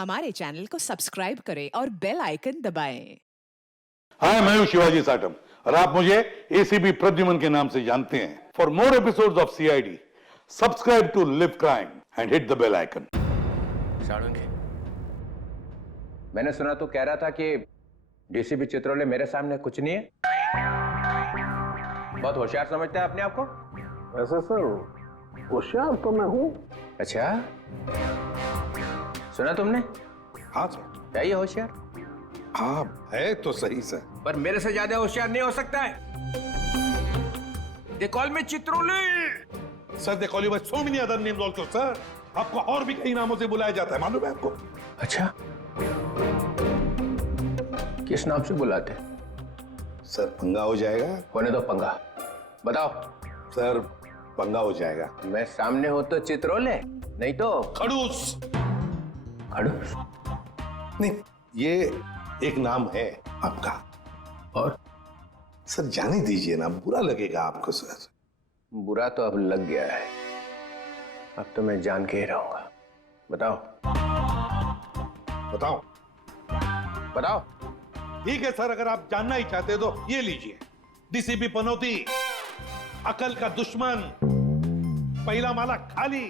हमारे चैनल को सब्सक्राइब करें और बेल आइकन दबाएं। हाय, मैं हूं शिवाजी साटम और आप मुझे एसीपी प्रद्युमन के नाम से जानते हैं। For more episodes of CID, subscribe to Liv Crime and hit the bell icon. Salunkhe, मैंने सुना तो कह रहा था कि डीसीपी चित्रोले मेरे सामने कुछ नहीं है। बहुत होशियार समझते हैं अपने आप को। वैसे सर होशियार तो मैं हूँ। अच्छा, सुना तुमने? हाँ सर। क्या ये होशियार? हाँ, है तो सही सर। पर मेरे से ज्यादा होशियार नहीं हो सकता है। They call me Chitrole. Sir they call you by so many other names also sir. आपको और भी कई नामों से बुलाया जाता है, मालूम है आपको? अच्छा, किस नाम से बुलाते? सर पंगा हो जाएगा। होने दो पंगा, बताओ। सर पंगा हो जाएगा। मैं सामने हो तो चित्रोले, नहीं तो खड़ूस। खड़ूस? नहीं, ये एक नाम है आपका। और सर जाने दीजिए ना, बुरा लगेगा आपको सर। बुरा तो अब लग गया है, अब तो मैं जान के ही रहूंगा। बताओ बताओ। बताओ। ठीक है सर, अगर आप जानना ही चाहते तो ये लीजिए। डीसीपी पनौती, अकल का दुश्मन, पहला माला खाली,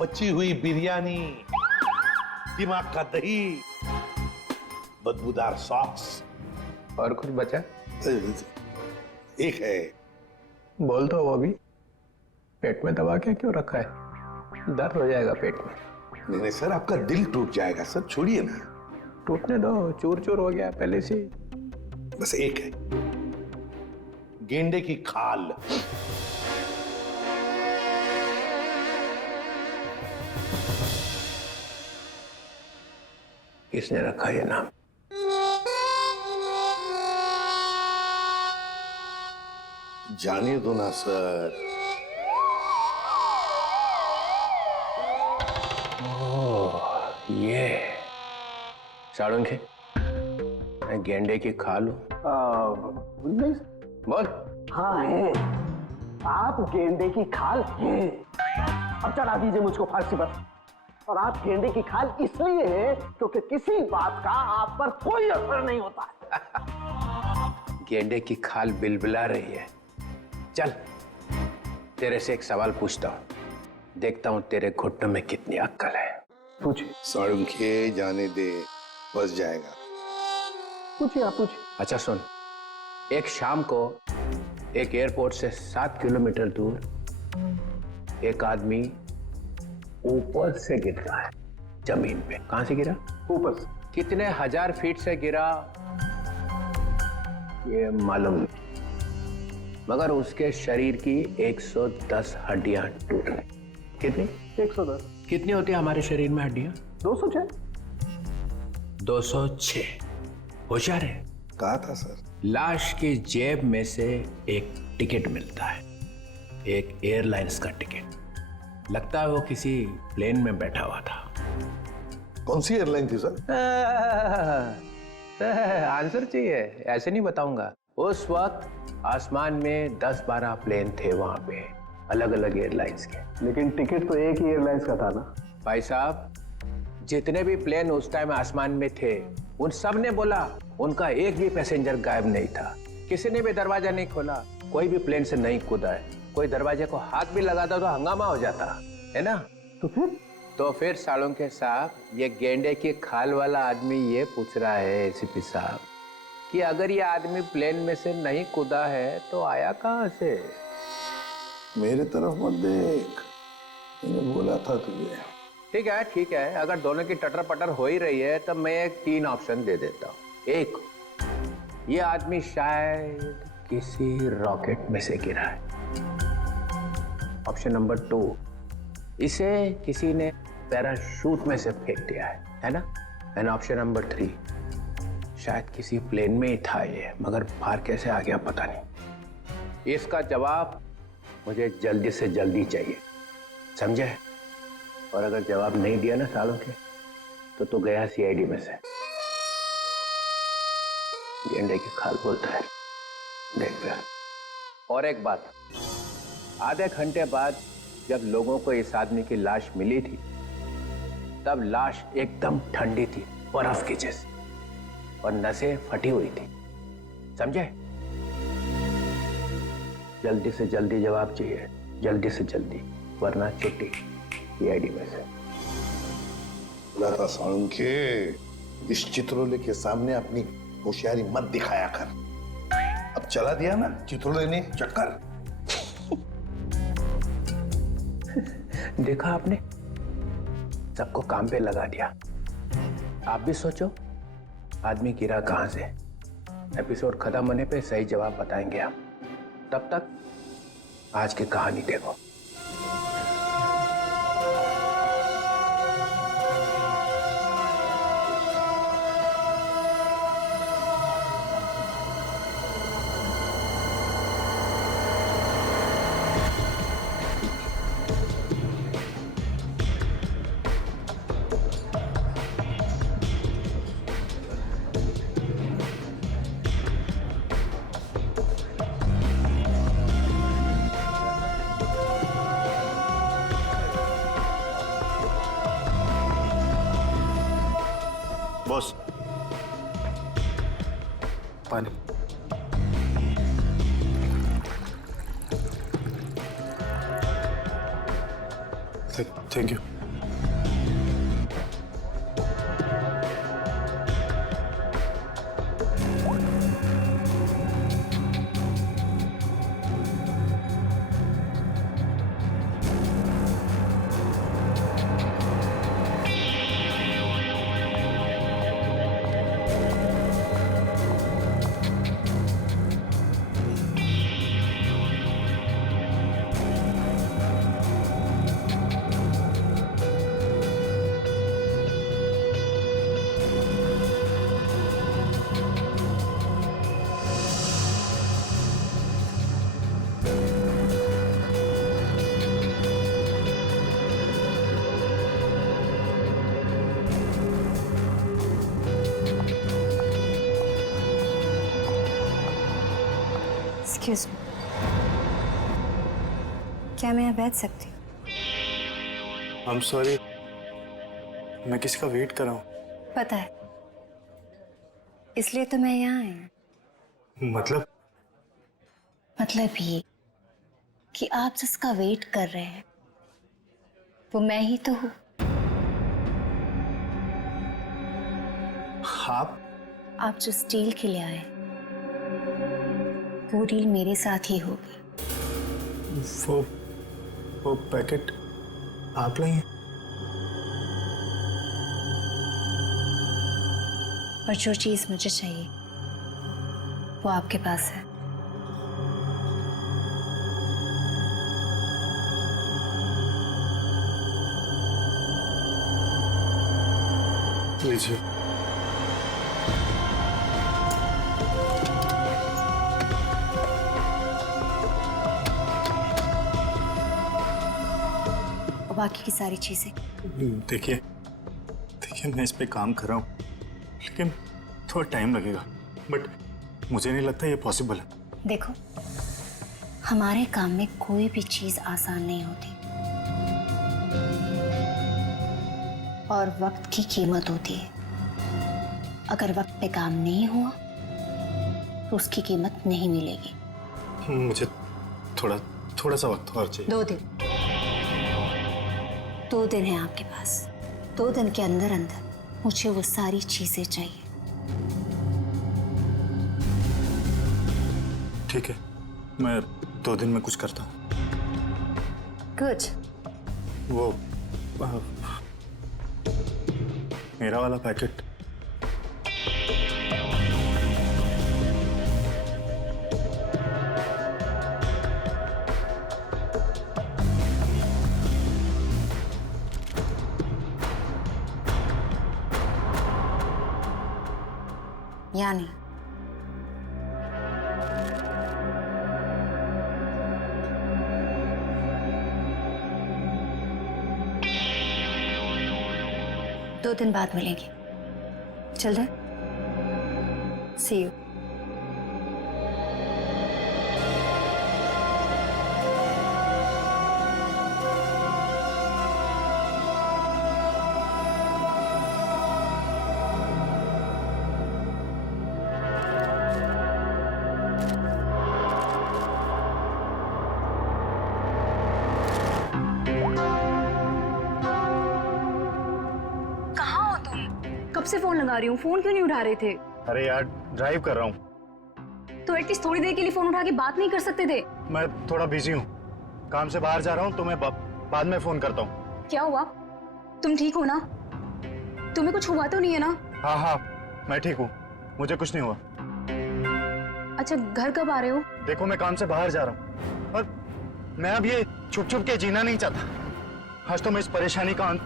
बची हुई बिरयानी, दिमाग का दही, बदबूदार सॉक्स। और कुछ बचा? एक है। बोल दो वो भी। पेट में दबा के क्यों रखा है? दर्द हो जाएगा पेट में। नहीं नहीं सर, आपका दिल टूट जाएगा सर, छोड़िए ना। टूटने दो, चूर चूर हो गया पहले से। बस एक है, गेंडे की खाल। किसने रखा ये नाम? जाने दो ना सर। ये साळुंखे, मैं गेंडे की खाल हूं। नहीं बोल। हाँ है, आप गेंडे की खाल हैं। अब चढ़ा दीजिए मुझको फांसी पर। और आप गेंडे की खाल इसलिए है क्योंकि किसी बात का आप पर कोई असर नहीं होता है। गेंडे की खाल बिलबिला रही है। चल, तेरे से एक सवाल पूछता हूं, देखता हूं तेरे घुटनों में कितनी अक्ल है। पूछिए। साळुंखे जाने दे, बस जाएगा। पूछिए, आप पूछिए। अच्छा सुन, एक शाम को एक एयरपोर्ट से 7 किलोमीटर दूर एक आदमी ऊपर से गिरता है जमीन पे। कहां से गिरा? ऊपर से। कितने हजार फीट से गिरा ये मालूम नहीं, मगर उसके शरीर की 110 हड्डियां टूट गई। कितनी? 110। कितनी होती है हमारे शरीर में हड्डियां? 206। 206। होशियार है। कहा था सर। लाश की जेब में से एक टिकट मिलता है, एक एयरलाइंस का टिकट। लगता है वो किसी प्लेन में बैठा हुआ था। कौन सी एयरलाइन थी सर? आंसर चाहिए? ऐसे नहीं बताऊंगा। उस वक्त आसमान में 10-12 प्लेन थे वहां पे, अलग अलग एयरलाइंस के। लेकिन टिकट तो एक ही एयरलाइंस का था ना। भाई साहब, जितने भी प्लेन उस टाइम आसमान में थे, उन सब ने बोला उनका एक भी पैसेंजर गायब नहीं था। किसी ने भी दरवाजा नहीं खोला, कोई भी प्लेन से नहीं कूदा है। कोई दरवाजे को हाथ भी लगाता तो हंगामा हो जाता है ना। तो फिर साळुंखे साहब, ये गेंडे की खाल वाला आदमी ये पूछ रहा है एसीपी साहब कि अगर ये आदमी प्लेन में से नहीं कूदा है तो आया कहां से? मेरे तरफ मत देख, मैंने बोला था तुझे। ठीक है, अगर दोनों की टटर पटर हो ही रही है तो मैं एक 3 ऑप्शन दे देता हूं। एक, ये आदमी शायद किसी रॉकेट में से गिरा है। ऑप्शन नंबर 2, इसे किसी ने पैराशूट में से फेंक दिया है ना। एंड ऑप्शन नंबर 3, शायद किसी प्लेन में ही था ये, मगर बाहर कैसे आ गया पता नहीं। इसका जवाब मुझे जल्दी से जल्दी चाहिए, समझे? और अगर जवाब नहीं दिया ना साळुंखे, तो गया सीआईडी में से। गेंडे की खाल बोलता है, देख फिर। और एक बात, आधे घंटे बाद जब लोगों को इस आदमी की लाश मिली थी, तब लाश एकदम ठंडी थी, बर्फ की जैसी, और नसें फटी हुई थी। समझे? जल्दी से जल्दी जवाब चाहिए, जल्दी से जल्दी, वरना छुट्टी सीआईडी में से। लता साळुंखे, इस चित्रोले के सामने अपनी होशियारी मत दिखाया कर। अब चला दिया ना चित्रोले ने चक्कर। देखा आपने, सबको काम पे लगा दिया। आप भी सोचो, आदमी गिरा कहां से। एपिसोड खत्म होने पे सही जवाब बताएंगे हम। तब तक आज की कहानी देखो। बॉस, पानी। Thank you. एक्सक्यूज मी, क्या मैं यहाँ बैठ सकती हूँ? I'm sorry, मैं किसका वेट कर रहा हूँ? पता है, इसलिए तो मैं यहाँ आई हूँ। मतलब ये कि आप जिसका वेट कर रहे हैं वो मैं ही तो हूँ। आप जो स्टील के लिए आए वो डील मेरे साथ ही होगी। वो पैकेट आप लाई हैं? और जो चीज मुझे चाहिए वो आपके पास है। लीजिए। और बाकी की सारी चीजें देखिए मैं इस पे काम कर रहा हूँ, लेकिन थोड़ा टाइम लगेगा, बट मुझे नहीं लगता ये पॉसिबल है। देखो, हमारे काम में कोई भी चीज आसान नहीं होती और वक्त की कीमत होती है। अगर वक्त पे काम नहीं हुआ तो उसकी कीमत नहीं मिलेगी। मुझे थोड़ा सा वक्त और चाहिए। 2 दिन। 2 दिन है आपके पास। 2 दिन के अंदर मुझे वो सारी चीजें चाहिए। ठीक है, मैं 2 दिन में कुछ करता हूँ। गुड। वो मेरा वाला पैकेट यानी दो दिन बाद मिलेंगे। चल दे। सी यू। कब से फोन लगा रही हूँ, फोन क्यों नहीं उठा रहे थे? अरे यार ड्राइव कर रहा हूँ। तो एटलीस्ट थोड़ी देर के लिए फोन उठा के बात नहीं कर सकते थे? मैं थोड़ा बिजी हूँ, काम से बाहर जा रहा हूँ, तो मैं बाद में फोन करता हूँ। क्या हुआ? तुम ठीक हो ना? तुम्हें कुछ हुआ तो नहीं है ना? हाँ हाँ मैं ठीक हूँ, मुझे कुछ नहीं हुआ। अच्छा, घर कब आ रहे हो? देखो मैं काम से बाहर जा रहा हूँ और मैं अब ये छुप छुप के जीना नहीं चाहता। आज तो मैं इस परेशानी का अंत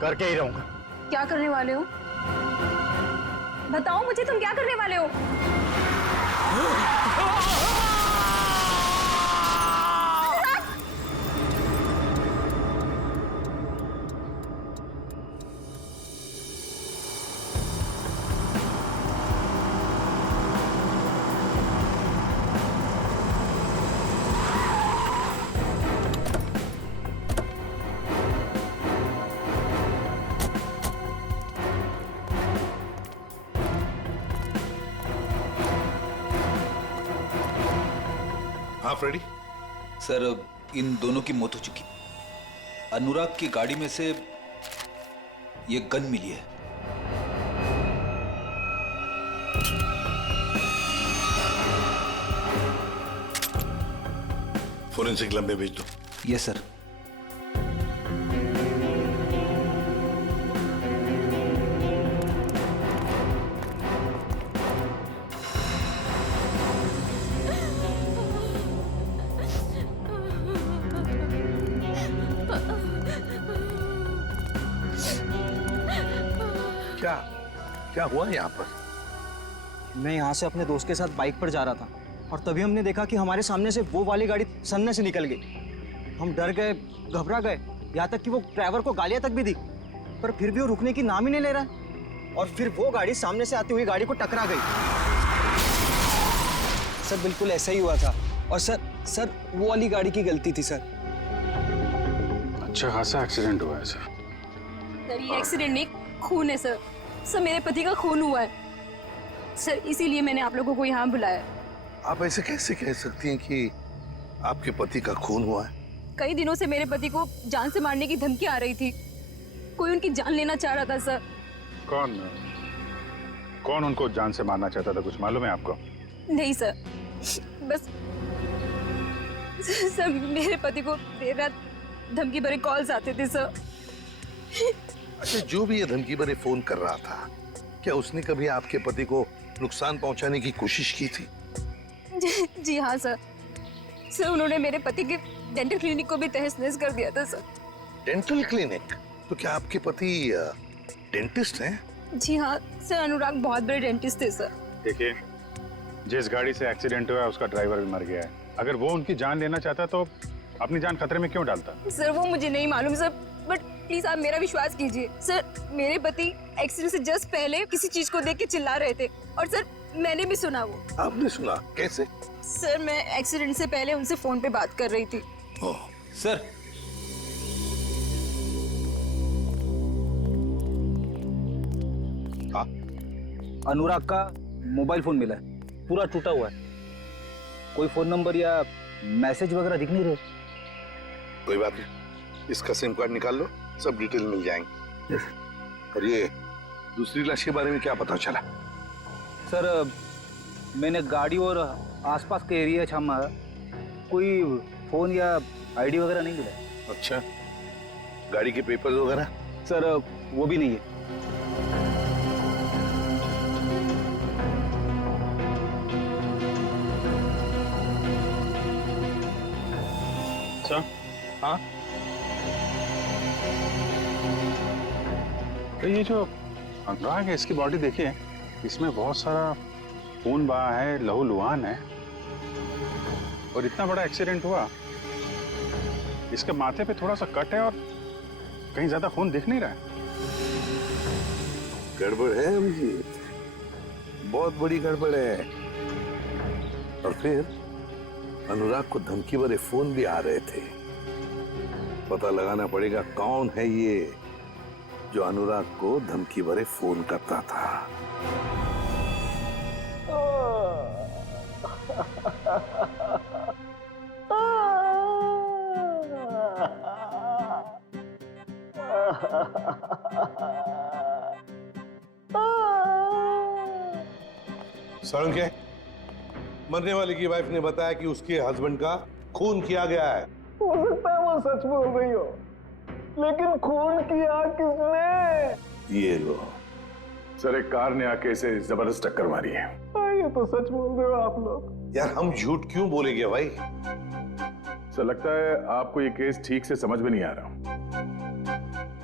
करके ही रहूंगा। क्या करने वाले हो? बताओ मुझे, तुम क्या करने वाले हो? हाँ फ्रेडी। सर इन दोनों की मौत हो चुकी। अनुराग की गाड़ी में से ये गन मिली है। फोरेंसिक लैब में भेज दो। Yes sir. क्या क्या हुआ यहाँ पर? मैं यहाँ से अपने दोस्त के साथ बाइक पर जा रहा था और तभी हमने देखा कि हमारे सामने से वो वाली गाड़ी सन्ने से निकल गई। हम डर गए, घबरा गए, यहाँ तक कि वो ड्राइवर को गालियाँ तक भी दी, पर फिर भी वो रुकने की नाम ही नहीं ले रहा। और फिर वो गाड़ी सामने से आती हुई गाड़ी को टकरा गई। सर बिल्कुल ऐसा ही हुआ था। और सर वो वाली गाड़ी की गलती थी सर। अच्छा खासा एक्सीडेंट हुआ है सर। सर ये एक्सीडेंट नहीं, खून है सर। सर मेरे पति का खून हुआ है सर, इसीलिए मैंने आप लोगों को यहाँ बुलाया। आप ऐसे कैसे कह सकती हैं कि आपके पति का खून हुआ है? कई दिनों से मेरे पति को जान से मारने की धमकी आ रही थी। कोई उनकी जान लेना चाह रहा था सर। कौन उनको जान से मारना चाहता था, कुछ मालूम है आपको? नहीं सर, बस सर मेरे पति को देर रात धमकी भरे कॉल्स आते थे सर। अच्छा, जो भी ये धमकी भरे फोन कर रहा था, क्या उसने कभी आपके पति को नुकसान पहुंचाने की कोशिश की थी? जी हाँ सर। सर उन्होंने मेरे पति के डेंटल क्लिनिक को भी तहस नहस कर दिया था सर। Dental clinic? तो क्या आपके पति डेंटिस्ट हैं? जी हाँ सर, अनुराग बहुत बड़े डेंटिस्ट थे सर। देखिए, जिस गाड़ी से एक्सीडेंट हुआ है उसका ड्राइवर भी मर गया है। अगर वो उनकी जान लेना चाहता तो अपनी जान खतरे में क्यों डालता? सर वो मुझे नहीं मालूम सर, बट प्लीज आप मेरा विश्वास कीजिए सर। मेरे पति एक्सीडेंट से जस्ट पहले किसी चीज को देख के चिल्ला रहे थे और सर मैंने भी सुना। वो आपने सुना? कैसे? सर मैं एक्सीडेंट से पहले उनसे फोन पे बात कर रही थी। ओह, सर अनुराग का मोबाइल फोन मिला है, पूरा टूटा हुआ है। कोई फोन नंबर या मैसेज वगैरह दिख नहीं रहे। कोई बात नहीं, इसका सिम कार्ड निकाल लो, सब डिटेल मिल जाएंगे। और ये दूसरी लाश के बारे में क्या पता चला? सर मैंने गाड़ी और आसपास के एरिया छामा, कोई फोन या आईडी वगैरह नहीं मिला। अच्छा, गाड़ी के पेपर्स वगैरह? सर वो भी नहीं है। अच्छा, हाँ तो ये जो अनुराग है, इसकी बॉडी देखिए, इसमें बहुत सारा खून बहा है, लहूलुहान है, और इतना बड़ा एक्सीडेंट हुआ, इसके माथे पे थोड़ा सा कट है और कहीं ज्यादा खून दिख नहीं रहा है। गड़बड़ है अभिजीत, बहुत बड़ी गड़बड़ है। और फिर अनुराग को धमकी भरे फोन भी आ रहे थे। पता लगाना पड़ेगा कौन है ये जो अनुराग को धमकी भरे फोन करता था। सड़क है, मरने वाले की वाइफ ने बताया कि उसके हस्बैंड का खून किया गया है। हो सकता है वो सच बोल रही हो, लेकिन खून किया किसने? ये लो। सर, एक कार ने आके इसे जबरदस्त टक्कर मारी है। ये तो सच बोल रहे हो आप लोग। यार हम झूठ क्यों बोलेंगे भाई? सर, लगता है आपको ये केस ठीक से समझ में नहीं आ रहा।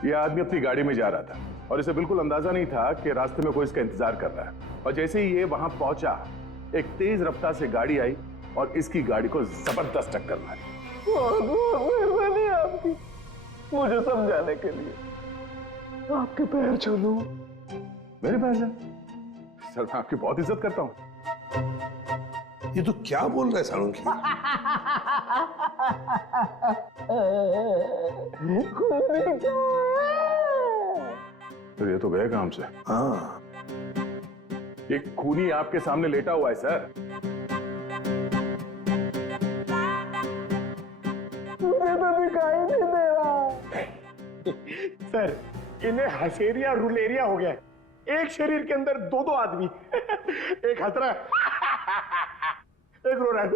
ये आदमी अपनी गाड़ी में जा रहा था और इसे बिल्कुल अंदाजा नहीं था कि रास्ते में कोई इसका इंतजार कर रहा है। और जैसे ही ये वहां पहुंचा, एक तेज रफ्तार से गाड़ी आई और इसकी गाड़ी को जबरदस्त टक्कर मारी। बहुत बहुत मेहरबानी आपकी मुझे समझाने के लिए। आपके पैर छू लूं? मेरे पैर से? सर, मैं आपकी बहुत इज्जत करता हूँ। ये तो क्या बोल रहा है सालुंकी? तो ये तो गए काम से। हाँ, ये खूनी आपके सामने लेटा हुआ है सर। मुझे तो दिखाई नहीं दे रहा। सर, इन्हें हसेरिया रुलेरिया हो गया है। एक शरीर के अंदर दो दो आदमी। एक हंस रहा है, एक रो रहा है।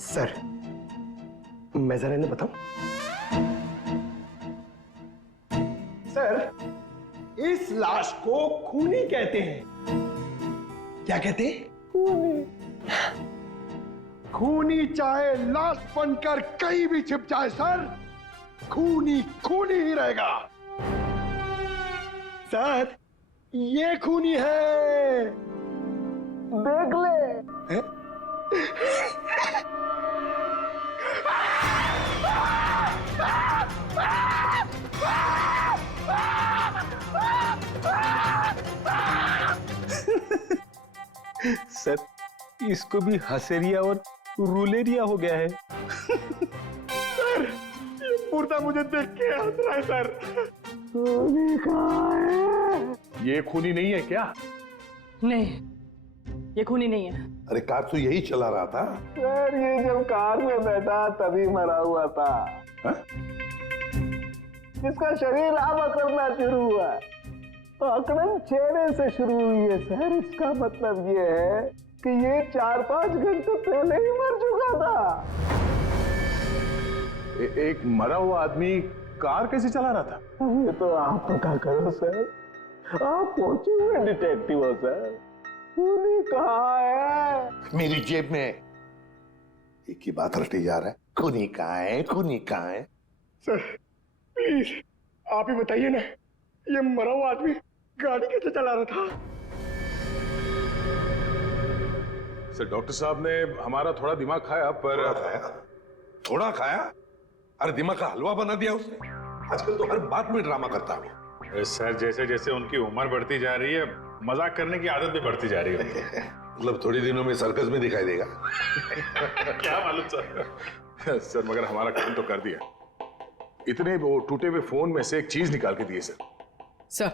सर, मैं जरा इन्हें बताऊं? सर, इस लाश को खूनी कहते हैं। क्या कहते हैं? खूनी। खूनी चाहे लाश बनकर कहीं भी छिप जाए सर, खूनी खूनी ही रहेगा। सर, ये खूनी है, देख ले। है? सर, इसको भी हसेरिया और रूलेरिया हो गया है। सर, ये मुर्दा मुझे देख के हंस रहा है सर। खूनी कहाँ है? ये खूनी नहीं है क्या? नहीं, ये खूनी नहीं है। अरे कार तो यही चला रहा था। सर, ये जब कार में बैठा तभी मरा हुआ था। हा? इसका शरीर अब अकड़ना शुरू हुआ। तो अकड़न चेहरे से शुरू हुई है सर। इसका मतलब ये है कि ये 4-5 घंटे पहले ही मर चुका था। एक मरा हुआ आदमी कार कैसे चला रहा था? ये तो आप पता करो सर। आप पहुंचे हुए डिटेक्टिव हो सर। खूनी कहाँ है? मेरी जेब में। एक ही बात रटे जा रहा है, खूनी कहाँ है, खूनी कहाँ है? सर, प्लीज आप ही बताइए ना, ये मरा हुआ आदमी गाड़ी कैसे चला रहा था? सर, डॉक्टर साहब ने हमारा थोड़ा दिमाग खाया, पर थोड़ा खाया? अरे दिमाग का हलवा बना दिया उसने। आजकल तो हर बात में ड्रामा करता है। सर, जैसे जैसे उनकी उम्र बढ़ती जा रही है, मजाक करने की आदत भी बढ़ती जा रही है। मतलब थोड़ी दिनों में सर्कस में दिखाई देगा। क्या मालूम सर। सर, मगर हमारा काम तो कर दिया। इतने वो टूटे हुए फोन में से एक चीज निकाल के दिए sir. Sir,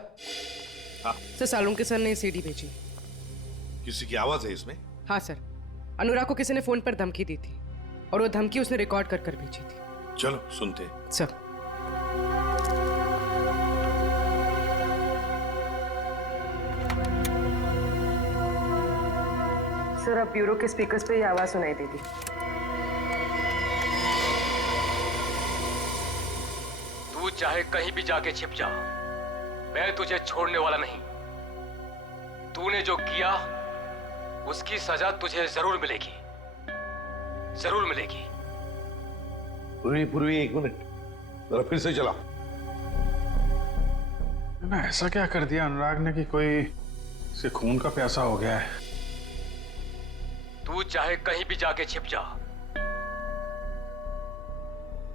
sir, Salunke sir ने सीडी भेजी। किसी की आवाज है इसमें? हाँ सर, अनुराग को किसी ने फोन पर धमकी दी थी और वो धमकी उसने रिकॉर्ड कर कर भेजी थी। चलो सुनते। सर, सर, अब ब्यूरो के स्पीकर्स पे ये आवाज सुनाई देगी। तू चाहे कहीं भी जाके छिप जा, मैं तुझे छोड़ने वाला नहीं। तूने जो किया उसकी सजा तुझे जरूर मिलेगी, जरूर मिलेगी। पूर्वी, एक मिनट, जरा फिर से चला। मैं ऐसा क्या कर दिया अनुराग ने कि कोई इसे खून का प्यासा हो गया है? तू चाहे कहीं भी जाके छिप जा,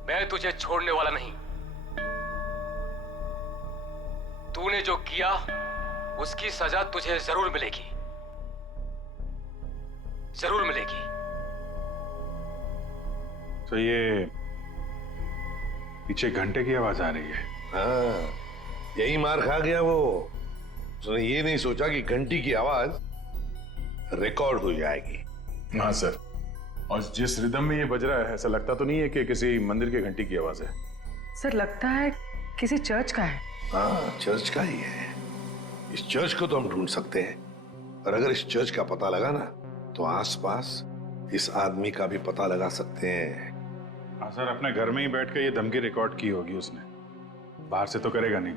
मैं तुझे छोड़ने वाला नहीं। तूने जो किया उसकी सजा तुझे जरूर मिलेगी, जरूर मिलेगी। तो ये पीछे घंटे की आवाज आ रही है। हाँ, यही मार खा गया वो। उसने ये नहीं सोचा कि घंटी की आवाज रिकॉर्ड हो जाएगी। हाँ सर, और जिस रिदम में ये बज रहा है, ऐसा लगता तो नहीं है कि किसी मंदिर की घंटी की आवाज है। सर लगता है किसी चर्च का है। हाँ, चर्च का ही है। इस चर्च को तो हम ढूंढ सकते हैं, और अगर इस चर्च का पता लगा ना तो आसपास इस आदमी का भी पता लगा सकते हैं। हाँ सर, अपने घर में ही बैठ के ये धमकी रिकॉर्ड की होगी उसने, बाहर से तो करेगा नहीं।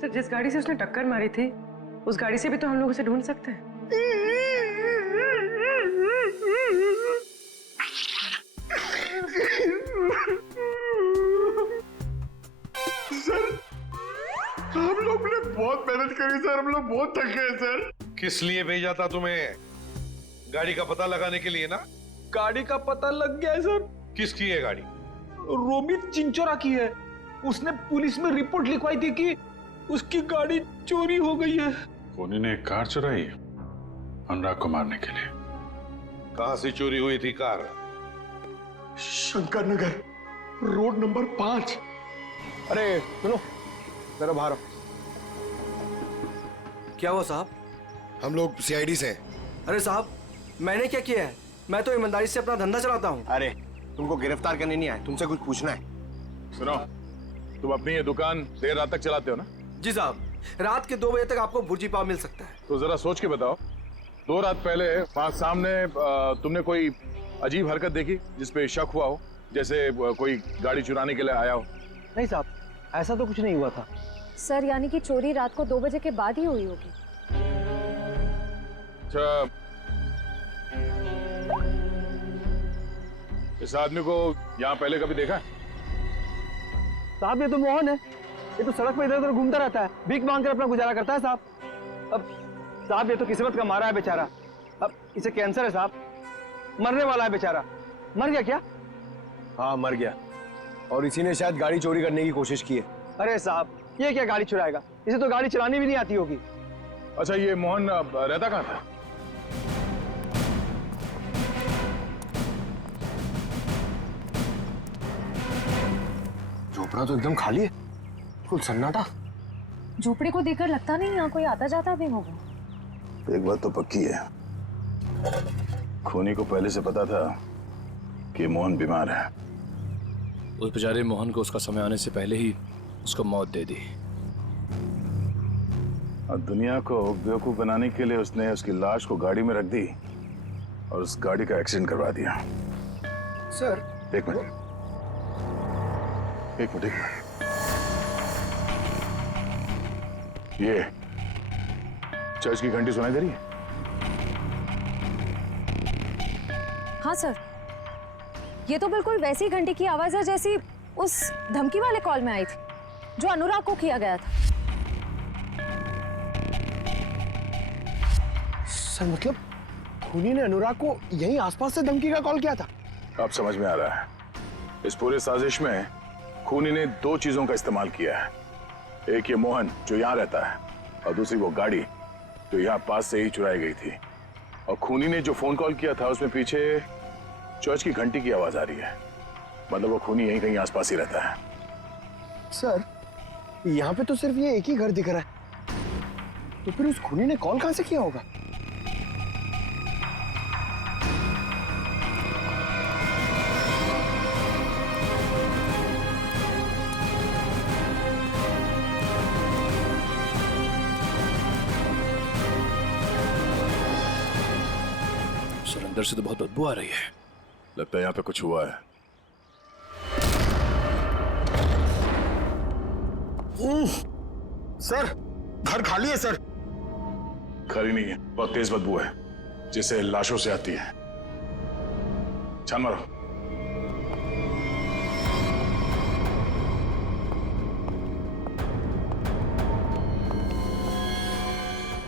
सर जिस गाड़ी से उसने टक्कर मारी थी उस गाड़ी से भी तो हम लोग उसे ढूंढ सकते हैं। सर हम लोग ने बहुत मेहनत करी सर, हम लोग बहुत थक गए सर। किस लिए भेजा था तुम्हें? गाड़ी का पता लगाने के लिए ना? गाड़ी का पता लग गया है सर। किसकी है गाड़ी? रोमित चिंचोरा की है। उसने पुलिस में रिपोर्ट लिखवाई थी कि उसकी गाड़ी चोरी हो गई है। खूनी ने एक कार चुराई है अनुराग को मारने के लिए। कहां से चोरी हुई थी car? Shankar Nagar road number 5। अरे सुनो, जरा बाहर आओ। क्या हुआ साहब? हम लोग सीआईडी से हैं। अरे साहब, मैंने क्या किया है? मैं तो ईमानदारी से अपना धंधा चलाता हूँ। अरे तुमको गिरफ्तार करने नहीं आए, तुमसे कुछ पूछना है। सुनो, तुम अपनी ये दुकान देर रात तक चलाते हो ना? जी साहब, रात के 2 बजे तक आपको भुर्जी पाव मिल सकता है। तो जरा सोच के बताओ, 2 रात पहले वहां सामने तुमने कोई अजीब हरकत देखी जिसपे शक हुआ हो, जैसे कोई गाड़ी चुराने के लिए आया हो? नहीं साहब, ऐसा तो कुछ नहीं हुआ था। सर यानी कि चोरी रात को 2 बजे के बाद ही हुई होगी। अच्छा, इस आदमी को यहाँ पहले कभी देखा है? साहब ये तो मोहन है, ये तो सड़क पर इधर उधर घूमता रहता है, भीख मांगकर अपना गुजारा करता है साहब। अब साहब ये तो किस्मत का मारा है बेचारा। अब इसे कैंसर है साहब, मरने वाला है बेचारा। मर गया क्या? हाँ मर गया, और इसी ने शायद गाड़ी चोरी करने की कोशिश की है। अरे साहब ये क्या गाड़ी चुराएगा, इसे तो गाड़ी चलानी भी नहीं आती होगी। अच्छा, ये मोहन रहता कहाँ था? झोपड़ा तो एकदम खाली है, कुल सन्नाटा। झोपड़ी को देखकर लगता नहीं यहाँ कोई आता जाता भी होगा। एक बात तो पक्की है, खूनी को पहले से पता था कि मोहन बीमार है। उस बेचारे मोहन को उसका समय आने से पहले ही उसको मौत दे दी। और दुनिया को बेवकूफ बनाने के लिए उसने उसकी लाश को गाड़ी में रख दी और उस गाड़ी का एक्सीडेंट करवा दिया। सर एक मिनट। ये चर्च की घंटी सुनाई दे रही है? हाँ सर, ये तो बिल्कुल वैसी घंटी की आवाज है जैसी उस धमकी वाले कॉल में आई थी जो अनुराग को किया गया था। सर मतलब खूनी ने अनुराग को यहीं आसपास से धमकी का कॉल किया था? अब समझ में आ रहा है। इस पूरे साजिश में खूनी ने 2 चीजों का इस्तेमाल किया है। एक ये मोहन जो यहाँ रहता है, और दूसरी वो गाड़ी जो यहाँ पास से ही चुराई गई थी। और खूनी ने जो फोन कॉल किया था उसमें पीछे चर्च की घंटी की आवाज आ रही है। मतलब वो खूनी यहीं कहीं आसपास ही रहता है। सर यहाँ पे तो सिर्फ ये एक ही घर दिख रहा है, तो फिर उस खूनी ने कॉल कहां से किया होगा? अंदर से तो बहुत बदबू आ रही है। लगता है यहाँ पे कुछ हुआ है। सर घर खाली है सर। खाली नहीं है, बहुत तेज बदबू है जिसे लाशों से आती है। छान मारो।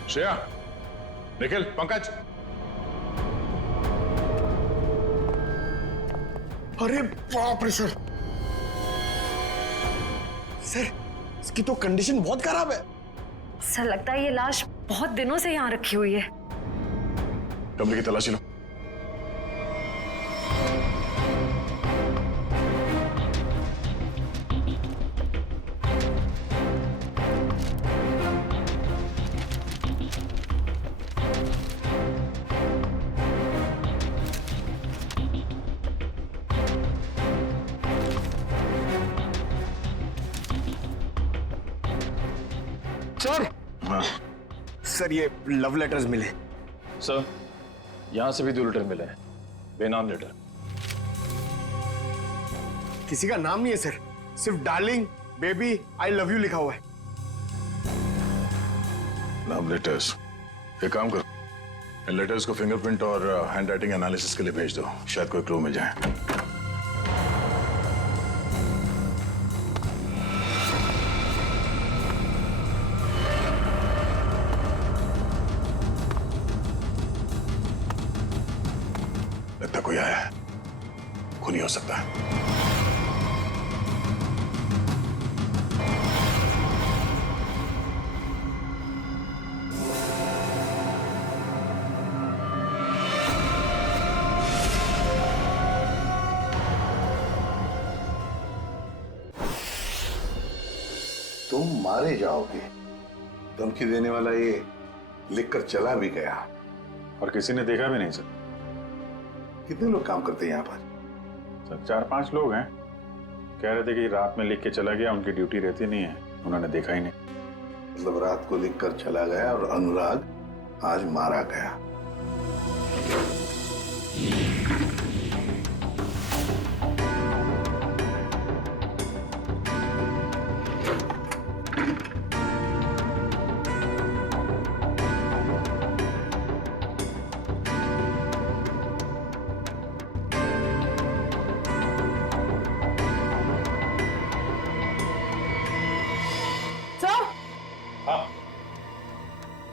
श्रेया, निखिल, पंकज। अरे बाप रे सर, सर इसकी तो कंडीशन बहुत खराब है। सर लगता है ये लाश बहुत दिनों से यहाँ रखी हुई है। कमरे की तलाशी लो। सर ये लव लेटर्स मिले। सर यहाँ से भी 2 लेटर मिले हैं, बेनाम लेटर। किसी का नाम नहीं है सर, सिर्फ darling, baby, I love you लिखा हुआ है। Love letters. एक काम करो, इन लेटर्स को फिंगरप्रिंट और हैंड राइटिंग एनालिसिस के लिए भेज दो, शायद कोई क्लू मिल जाए। लगता कोई आया है, खूनी हो सकता है। तुम मारे जाओगे, धमकी देने वाला ये लिखकर चला भी गया। और किसी ने देखा भी नहीं सर। कितने लोग काम करते हैं यहाँ पर? सर 4-5 लोग हैं, कह रहे थे कि रात में लिख के चला गया, उनकी ड्यूटी रहती नहीं है, उन्होंने देखा ही नहीं। मतलब रात को लिखकर चला गया और अनुराग आज मारा गया।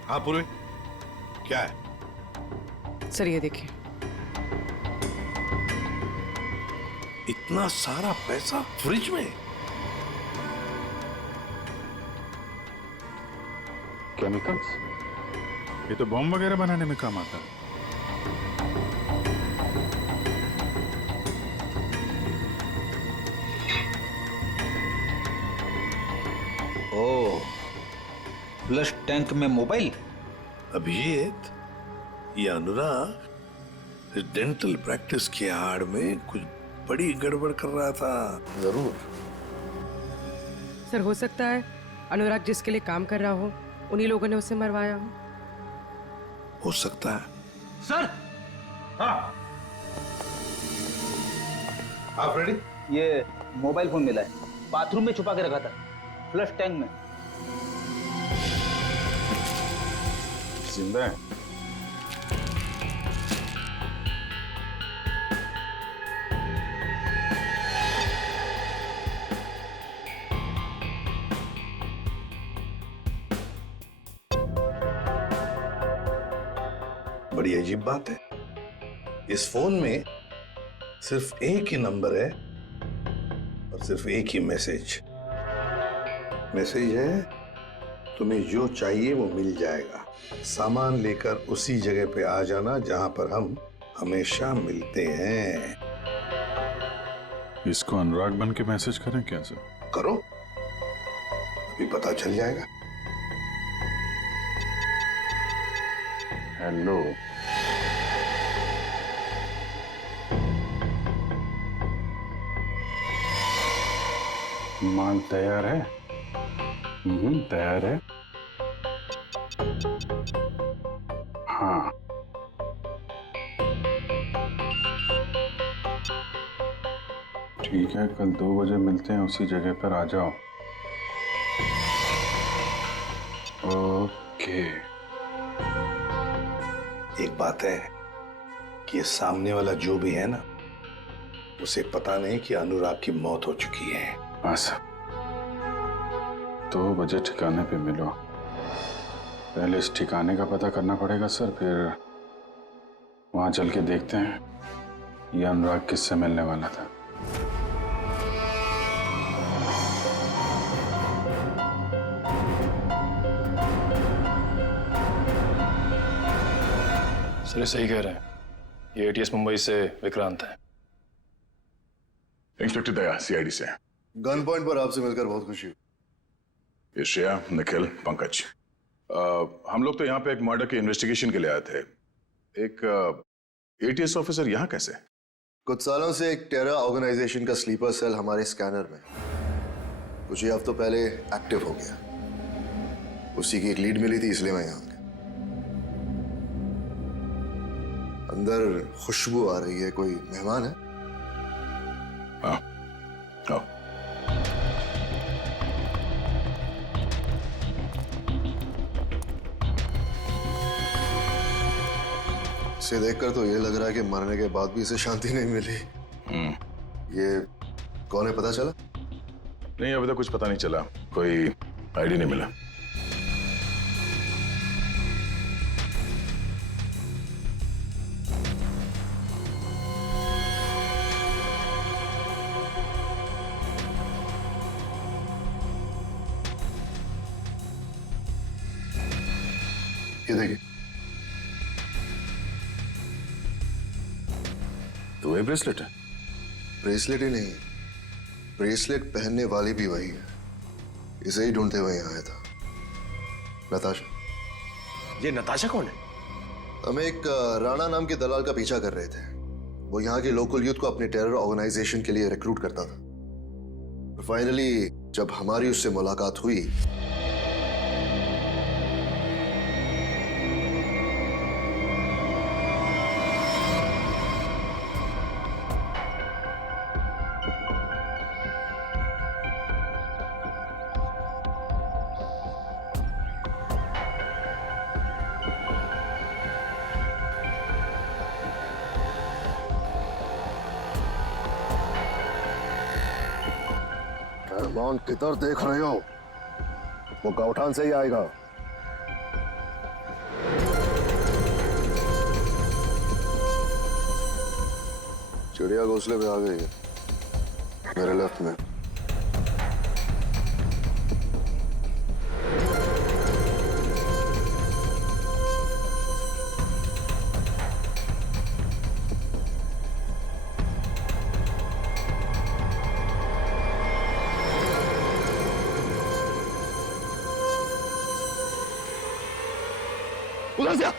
हाँ पूर्वी, क्या है? सर ये देखिए। इतना सारा पैसा फ्रिज में? केमिकल्स, ये तो बॉम्ब वगैरह बनाने में काम आता है। ओह, फ्लश टैंक में मोबाइल। अभिजीत, ये अनुराग डेंटल प्रैक्टिस की आड़ में कुछ बड़ी गड़बड़ कर रहा था जरूर। सर हो सकता है अनुराग जिसके लिए काम कर रहा हो उन्हीं लोगों ने उसे मरवाया हो सकता है। सर। हाँ हाँ फ्रेडी, ये मोबाइल फोन मिला है, बाथरूम में छुपा के रखा था, फ्लश टैंक में। जिंदा है? बड़ी अजीब बात है, इस फोन में सिर्फ एक ही नंबर है और सिर्फ एक ही मैसेज है, तुम्हें जो चाहिए वो मिल जाएगा, सामान लेकर उसी जगह पे आ जाना जहां पर हम हमेशा मिलते हैं। इसको अनुराग बन के मैसेज करें क्या सर? करो, अभी पता चल जाएगा। हेलो, माल तैयार है? तैयार है। हाँ, ठीक है, कल 2 बजे मिलते हैं, उसी जगह पर आ जाओ। ओके। एक बात है कि ये सामने वाला जो भी है ना, उसे पता नहीं कि अनुराग की मौत हो चुकी है। हाँ सर, 2 बजे ठिकाने पे मिलो। पहले इस ठिकाने का पता करना पड़ेगा सर, फिर वहां चल के देखते हैं ये अनुराग किससे मिलने वाला था। सर ये सही कह रहे हैं, ये एटीएस मुंबई से विक्रांत है। इंस्पेक्टर दया, सीआईडी से। गन पॉइंट पर आपसे मिलकर बहुत खुशी हुई। ये श्रेया, निखिल, पंकज, हम लोग तो यहाँ पे एक मर्डर के इन्वेस्टिगेशन के लिए आए थे। एक एटीएस ऑफिसर यहाँ कैसे? कुछ सालों से एक टेरर ऑर्गेनाइजेशन का स्लीपर सेल हमारे स्कैनर में कुछ ही हफ्तों पहले एक्टिव हो गया। उसी की एक लीड मिली थी, इसलिए मैं यहाँ आ गया। अंदर खुशबू आ रही है, कोई मेहमान है? हाँ, आओ। इसे देखकर तो ये लग रहा है कि मरने के बाद भी इसे शांति नहीं मिली। ये कौन है, पता चला? नहीं, अभी तक कुछ पता नहीं चला, कोई आईडी नहीं मिला। ये देखिए, तो वही ब्रेसलेट है? ब्रेसलेट ही नहीं, ब्रेसलेट पहनने वाली भी वही है। इसे ही ढूंढते हुए यहाँ आया था। नताशा। ये नताशा कौन है? हम एक राणा नाम के दलाल का पीछा कर रहे थे। वो यहाँ के लोकल यूथ को अपने टेरर ऑर्गेनाइजेशन के लिए रिक्रूट करता था। फाइनली जब हमारी उससे मुलाकात हुई, रहमान किधर देख रहे हो? वो गौठान से ही आएगा। चिड़िया घोंसले पे आ गई है, मेरे लेफ्ट में। उधर से आ।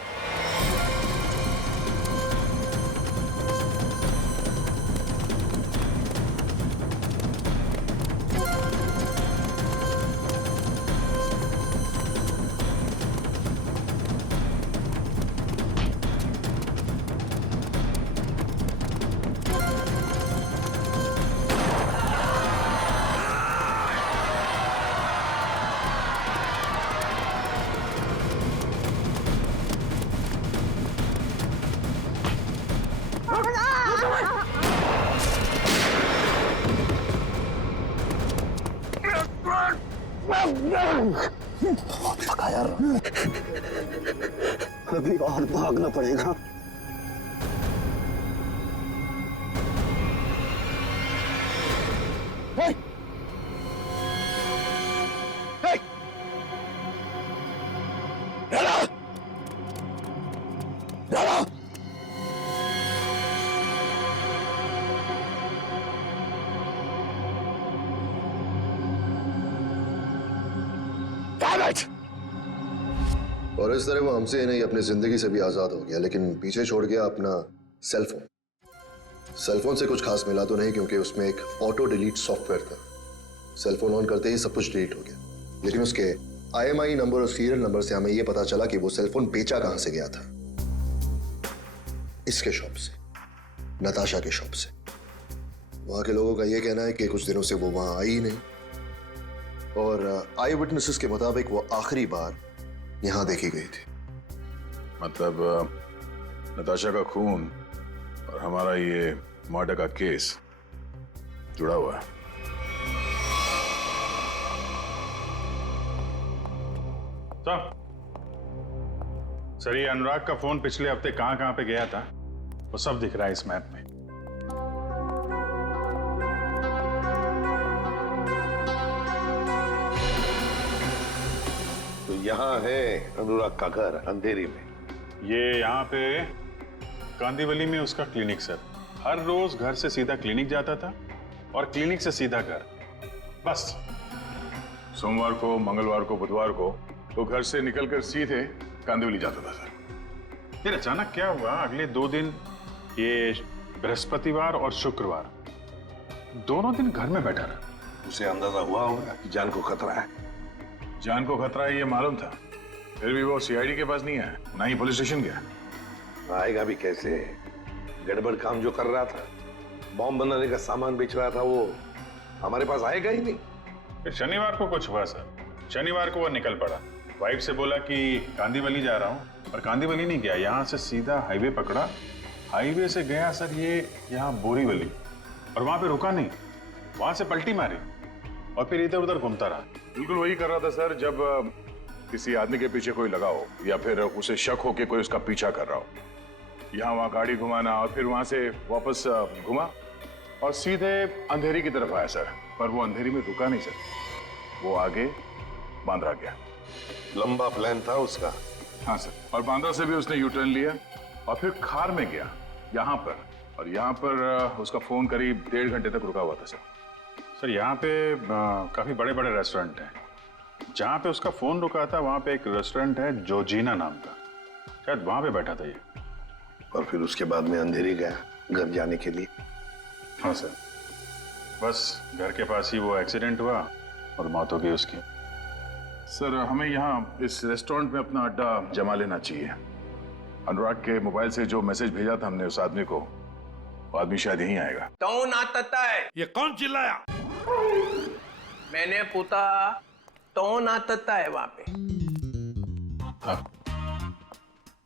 पका यार, अभी और भागना पड़ेगा। हे! हे! डाला! डाला! और इस तरह वो हमसे ही नहीं अपनी जिंदगी से भी आजाद हो गया, लेकिन पीछे छोड़ गया अपना सेलफोन। सेलफोन से कुछ खास मिला तो नहीं, क्योंकि उसमें एक ऑटो डिलीट सॉफ्टवेयर था। सेलफोन ऑन करते ही सब कुछ डिलीट हो गया, लेकिन उसके IMI नंबर और सीरियल नंबर से हमें यह पता चला कि वो सेलफोन बेचा कहां से गया था। इसके शॉप से, नताशा के शॉप से। वहां के लोगों का यह कहना है कि कुछ दिनों से वो वहां आई ही नहीं, और आई विटनेसेस के मुताबिक वो आखिरी बार यहां देखी गई थी। मतलब नताशा का खून और हमारा ये मर्डर का केस जुड़ा हुआ है। सर, ये अनुराग का फोन पिछले हफ्ते कहां पे गया था वो सब दिख रहा है इस मैप में। यहाँ है अनुराग का घर, अंधेरी में। ये यहाँ पे कांदीवली में उसका क्लिनिक सर। हर रोज घर से सीधा क्लिनिक जाता था और क्लिनिक से सीधा घर, बस। सोमवार को, मंगलवार को, बुधवार को वो घर से निकलकर सीधे कांदिवली जाता था सर। फिर अचानक क्या हुआ, अगले 2 दिन, ये बृहस्पतिवार और शुक्रवार, दोनों दिन घर में बैठा रहा। उसे अंदाजा हुआ होगा कि जान को खतरा है। जान को खतरा है ये मालूम था, फिर भी वो CID के पास नहीं आया, ना ही पुलिस स्टेशन गया। आएगा भी कैसे? गड़बड़ काम जो कर रहा था, बॉम्ब बनाने का सामान बेच रहा था, वो हमारे पास आएगा ही नहीं। फिर शनिवार को कुछ हुआ सर। शनिवार को वो निकल पड़ा, वाइफ से बोला कि कांदीवली जा रहा हूँ, पर कांदीवली नहीं गया, यहाँ से सीधा हाईवे पकड़ा। हाईवे से गया सर ये यहाँ बोरीवली, और वहां पे रुका नहीं, वहां से पलटी मारी और फिर इधर उधर घूमता रहा। बिल्कुल वही कर रहा था सर, जब किसी आदमी के पीछे कोई लगा हो या फिर उसे शक हो कि कोई उसका पीछा कर रहा हो। यहाँ वहां गाड़ी घुमाना और फिर वहां से वापस घुमा और सीधे अंधेरी की तरफ आया सर। पर वो अंधेरी में रुका नहीं सर, वो आगे बांद्रा गया। लंबा प्लान था उसका। हाँ सर, और बांद्रा से भी उसने यू टर्न लिया और फिर खार में गया यहाँ पर, और यहाँ पर उसका फोन करीब 1.5 घंटे तक रुका हुआ था सर। सर यहाँ पे काफी बड़े बड़े रेस्टोरेंट हैं, जहाँ पे उसका फोन रुका था वहाँ पे एक रेस्टोरेंट है जोजीना नाम का, शायद वहाँ पे बैठा था ये। और फिर उसके बाद में अंधेरी गया घर जाने के लिए। हाँ सर, बस घर के पास ही वो एक्सीडेंट हुआ और मौत हो गई उसकी। सर हमें यहाँ इस रेस्टोरेंट में अपना अड्डा जमा लेना चाहिए। अनुराग के मोबाइल से जो मैसेज भेजा था हमने उस आदमी को, वो आदमी शायद यहीं आएगा। कौन आता है? ये कौन चिल्लाया? मैंने पूछा कौन आता है वहां पे?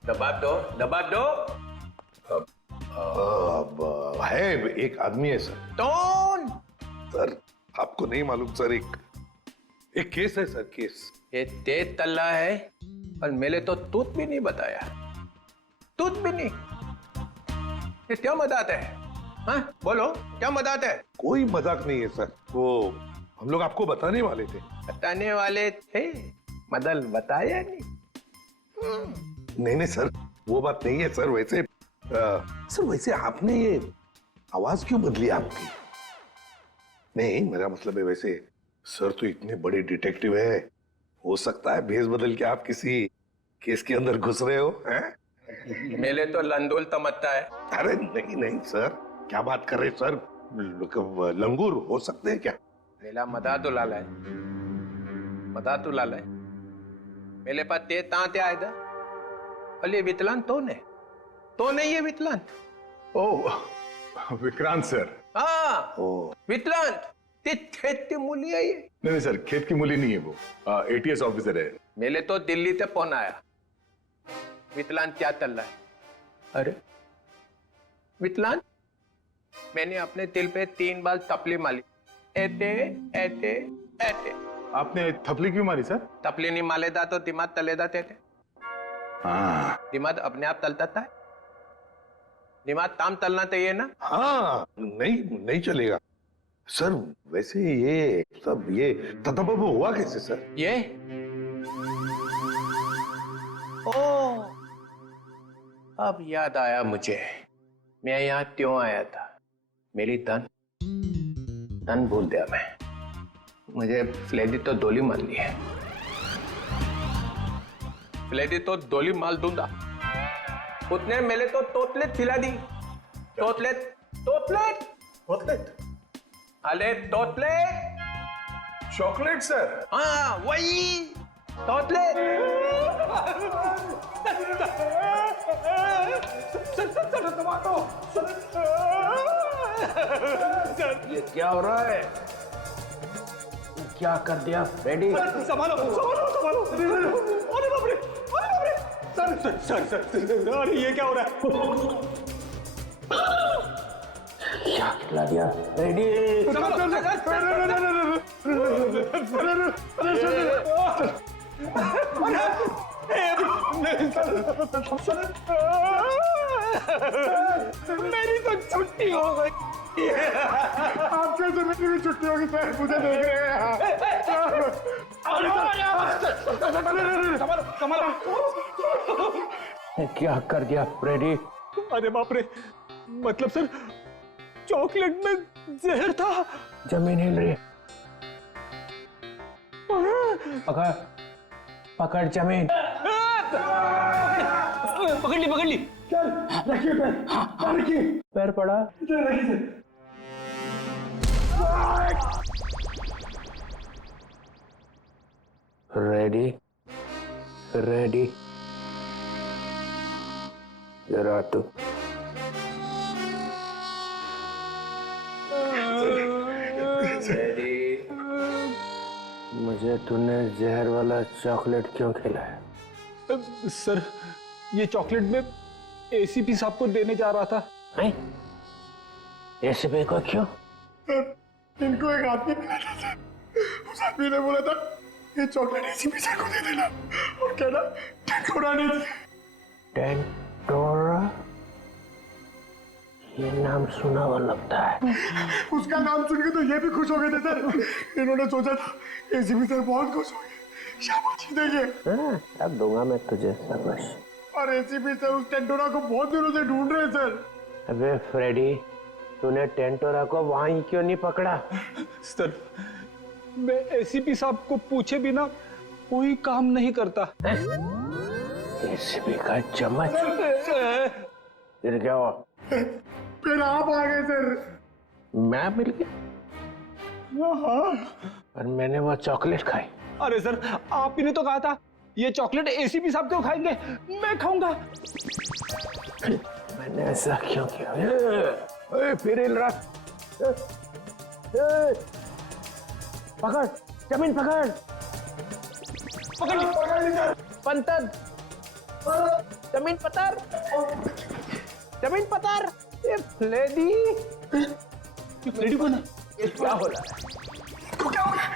दबाव दो, दबाव दो। अब है एक आदमी है सर। कौन? सर आपको नहीं मालूम सर, एक केस है सर, केस। ये तेज तल्ला है और मैंने तो तूत भी नहीं बताया, तूत भी नहीं। ये क्या मजाक है? हाँ बोलो, क्या मजाक है? कोई मजाक नहीं है सर, वो हम लोग आपको बताने वाले थे। बताने वाले थे, मदल बताया नहीं। नहीं सर, वो बात नहीं है सर। वैसे सर वैसे आपने ये आवाज क्यों बदली आपकी? नहीं मेरा मतलब है, वैसे सर तो इतने बड़े डिटेक्टिव है, हो सकता है भेष बदल के आप किसी केस के अंदर घुस रहे हो हैं? मेले तो लंदोल तमत्ता है। अरे नहीं सर, क्या बात कर रहे सर? लंगूर हो सकते हैं क्या? मेला मदा तो लाला है, मदा तो लाला है। मेरे पास ते ताते आए था, अली वितलान तो नहीं है वितलान। ओ विक्रांत सर। हाँ वितलान, ते खेत की मूली है ये। नहीं सर, खेत की मूली नहीं है वो, ATS ऑफिसर है। मेले तो दिल्ली से फोन आया, वितलान क्या चल रहा है? अरे वितलान, मैंने अपने दिल पे 3 बार थपली मारी, ऐते ऐते ऐते। आपने थपली क्यों मारी सर? थपली नहीं मालेदा तो दिमाग तलेदा थे। हाँ दिमाग अपने आप तलता था, दिमाग ताम तलना चाहिए ना। हाँ नहीं चलेगा सर। वैसे ये सब ये ततबब हुआ कैसे सर? ये ओ अब याद आया मुझे, मैं यहाँ क्यों आया था। मेरी तन भूल दिया मैं, मुझे फ्लेडी तो दोली मार ली है, फ्लेडी तो दोली माल दूंगा। उतने मेले तो तोतलेट खिला दी। तोतलेट तोतलेट तोतलेट, अरे तोतलेट चॉकलेट सर। हाँ वही तोतलेट। ये क्या हो रहा है? क्या कर दिया फ्रेडी? संभालो संभालो संभालो। अरे बाप रे, अरे बाप रे। सर अरे ये क्या हो रहा है? क्या खिला दिया फ्रेडी? मेरी तो छुट्टी हो गई। आपके से मेरी भी छुट्टी होगी सर, मुझे देख रहे हैं। क्या कर दिया फ्रेडी? अरे बाप रे, मतलब सर चॉकलेट में जहर था। जमीन हिल रही है, पकड़ पकड़ जमीन। पकड़ ली। चल रखिए पैर, रखिए पैर पड़ा। रखिए रेडी रेडी जरा तो मुझे तूने जहर वाला चॉकलेट क्यों खिलाया? सर ये चॉकलेट में एसीपी साहब को देने जा रहा था। एसीपी को क्यों? इनको एक आदमी मिला था सर, उस आदमी ने बोला था ये चॉकलेट एसीपी सर को दे देना और कहना टेंटोरा ने दिया। टेंटोरा? ये नाम सुना हुआ लगता है। उसका नाम सुन के तो ये भी खुश हो गए थे सर। इन्होंने सोचा था एसीपी सर बहुत खुश हो गए, शाबाशी देंगे। अब दूंगा मैं तुझे शाबाश। और एसीपी सर उस टेंटोरा को बहुत दिनों से ढूंढ रहे हैं सर। अबे फ्रेडी, तूने टेंटोरा को वहीं क्यों नहीं पकड़ा? सर मैं एसीपी साहब को पूछे बिना कोई काम नहीं करता। एसीपी का चम्मच? फिर क्या हुआ? फिर आप आ गए सर। मैं मिल गया? और मैंने वो चॉकलेट खाई। अरे सर आप ही ने तो कहा था ये चॉकलेट एसीपी साहब क्यों खाएंगे, मैं खाऊंगा। मैंने ऐसा क्यों किया? फिर पकड़, जमीन पकड़, पंतर, जमीन पतर, जमीन पतर। लेडी, लेडी कौन है? क्या हो रहा है? क्या हो गया?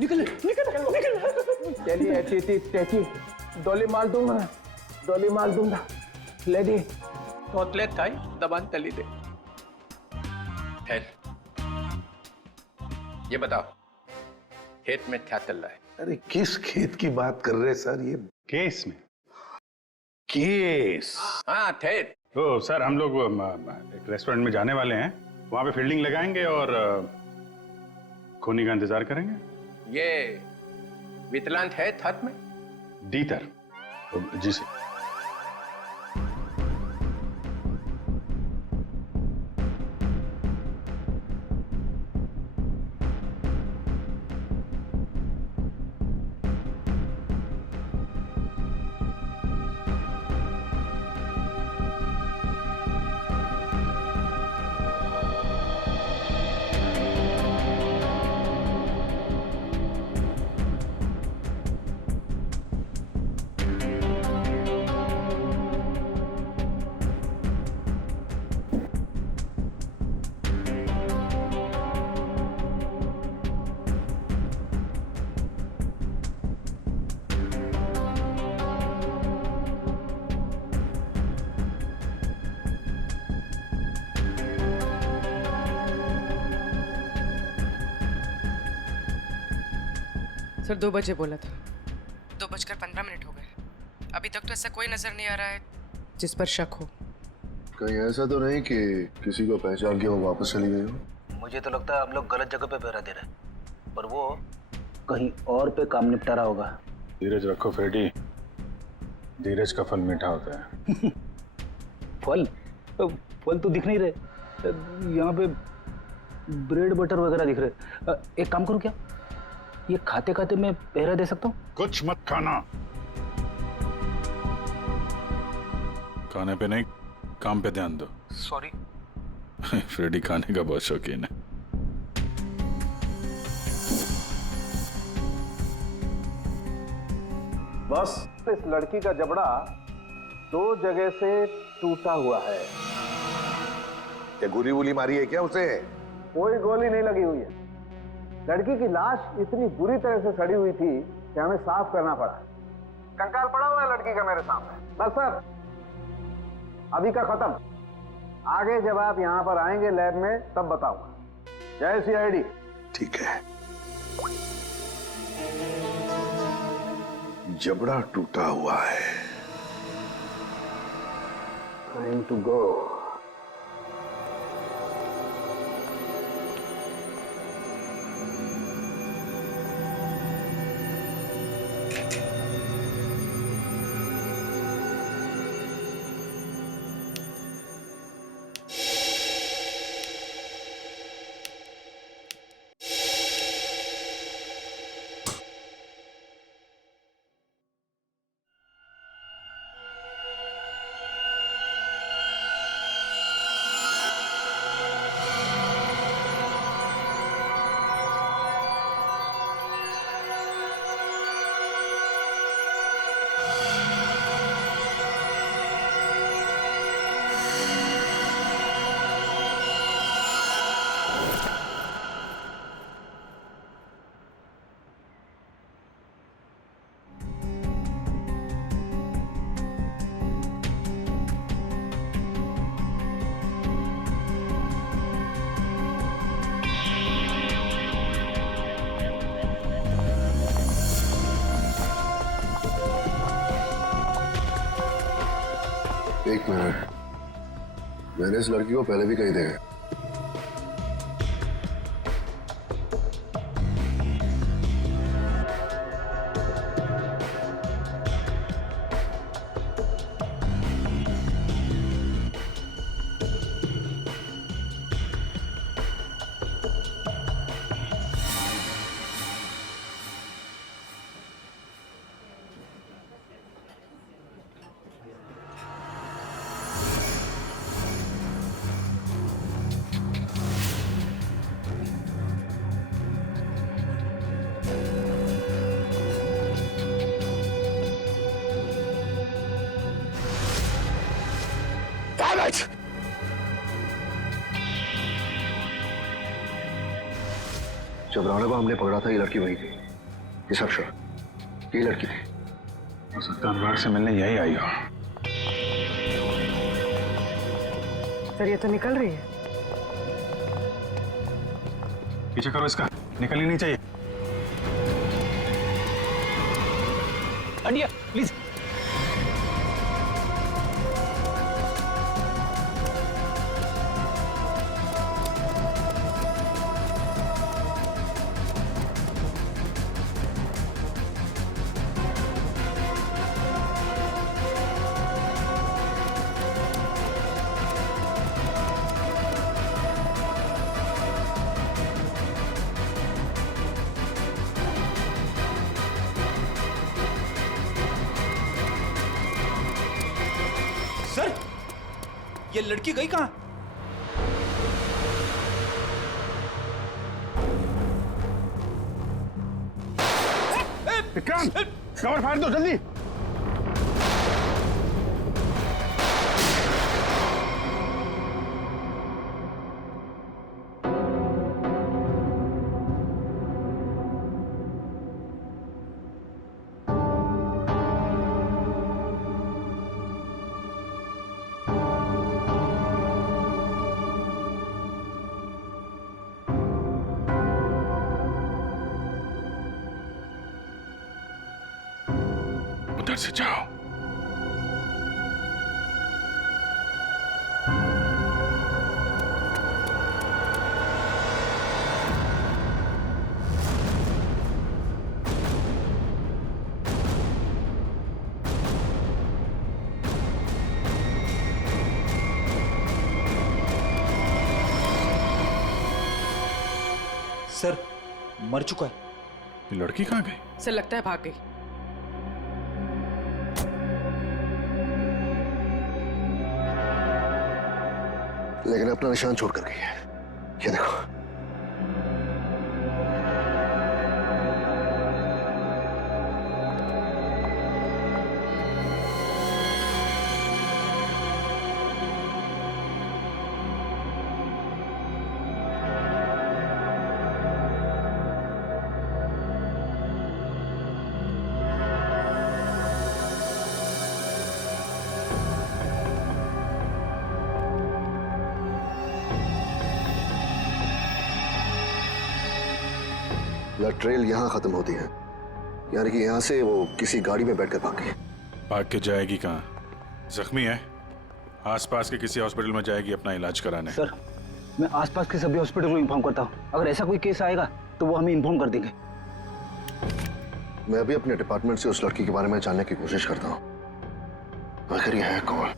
निकल निकल निकल। चलिए तेती, डोली माल दूंगा, डोली माल दूंगा। लेडी, चॉकलेट खाई, दबान तली दे। ये बताओ खेत में क्या चल रहा है? अरे किस खेत की बात कर रहे सर? ये केस में केस? हाँ थे। तो सर हम लोग एक रेस्टोरेंट में जाने वाले हैं, वहां पे फील्डिंग लगाएंगे और खूनी का इंतजार करेंगे। ये विकलांग है हाथ में? डीतर जी सर। सर 2 बजे बोला था, 2:15 हो गए। अभी तक तो ऐसा कोई नजर नहीं आ रहा है जिस पर शक हो। कहीं ऐसा तो नहीं कि किसी को पहचान के वो वापस चली गई हो? मुझे तो लगता है हम लोग गलत जगह पे पहरा दे रहे हैं, पर वो कहीं और पे काम निपटा रहा होगा। धीरज रखो फ्रेडी, धीरज का फल मीठा होता है। फल? फल तो दिख नहीं रहे, यहाँ पे ब्रेड बटर वगैरह दिख रहे। एक काम करूँ क्या, ये खाते खाते मैं पहरा दे सकता हूँ? कुछ मत खाना। खाने पे नहीं, काम पे ध्यान दो। सॉरी। फ्रेडी खाने का बहुत शौकीन है। बस इस लड़की का जबड़ा 2 जगह से टूटा हुआ है। क्या गोली वोली मारी है क्या उसे? कोई गोली नहीं लगी हुई है। लड़की की लाश इतनी बुरी तरह से सड़ी हुई थी कि हमें साफ करना पड़ा। कंकाल पड़ा हुआ है लड़की का मेरे सामने। बस सर, अभी का खत्म। आगे जब आप यहाँ पर आएंगे लैब में तब बताऊंगा। जय सीआईडी। ठीक है। जबड़ा टूटा हुआ है। Time to go. एक मिनट, मैंने इस लड़की को पहले भी कहीं देखा। जब राणा को हमने पकड़ा था ये लड़की वही थी। ये सब श्योर ये लड़की थी। हो सकता है अनुराग से मिलने यही आई हो। सर ये तो निकल रही है। पीछे करो इसका, निकलनी नहीं चाहिए। हटिए प्लीज। सर, ये लड़की गई कहां? विक्रांत, कवर फायर दो जल्दी। उधर से जाओ। सर, मर चुका है। ये लड़की कहाँ गई? सर लगता है भाग गई। लेकिन अपना निशान छोड़ कर गई है। ये देखो। ट्रेल यहां खत्म होती है, यानी कि यहां से वो किसी गाड़ी में बैठकर भाग गई। भाग के जाएगी कहाँ? जख्मी है, आसपास के किसी हॉस्पिटल में जाएगी अपना इलाज कराने। सर, मैं आसपास के सभी हॉस्पिटल को इन्फॉर्म करता हूँ। अगर ऐसा कोई केस आएगा तो वो हमें इन्फॉर्म कर देंगे। मैं भी अपने डिपार्टमेंट से उस लड़की के बारे में जानने की कोशिश करता हूँ। आखिर यह है कौन?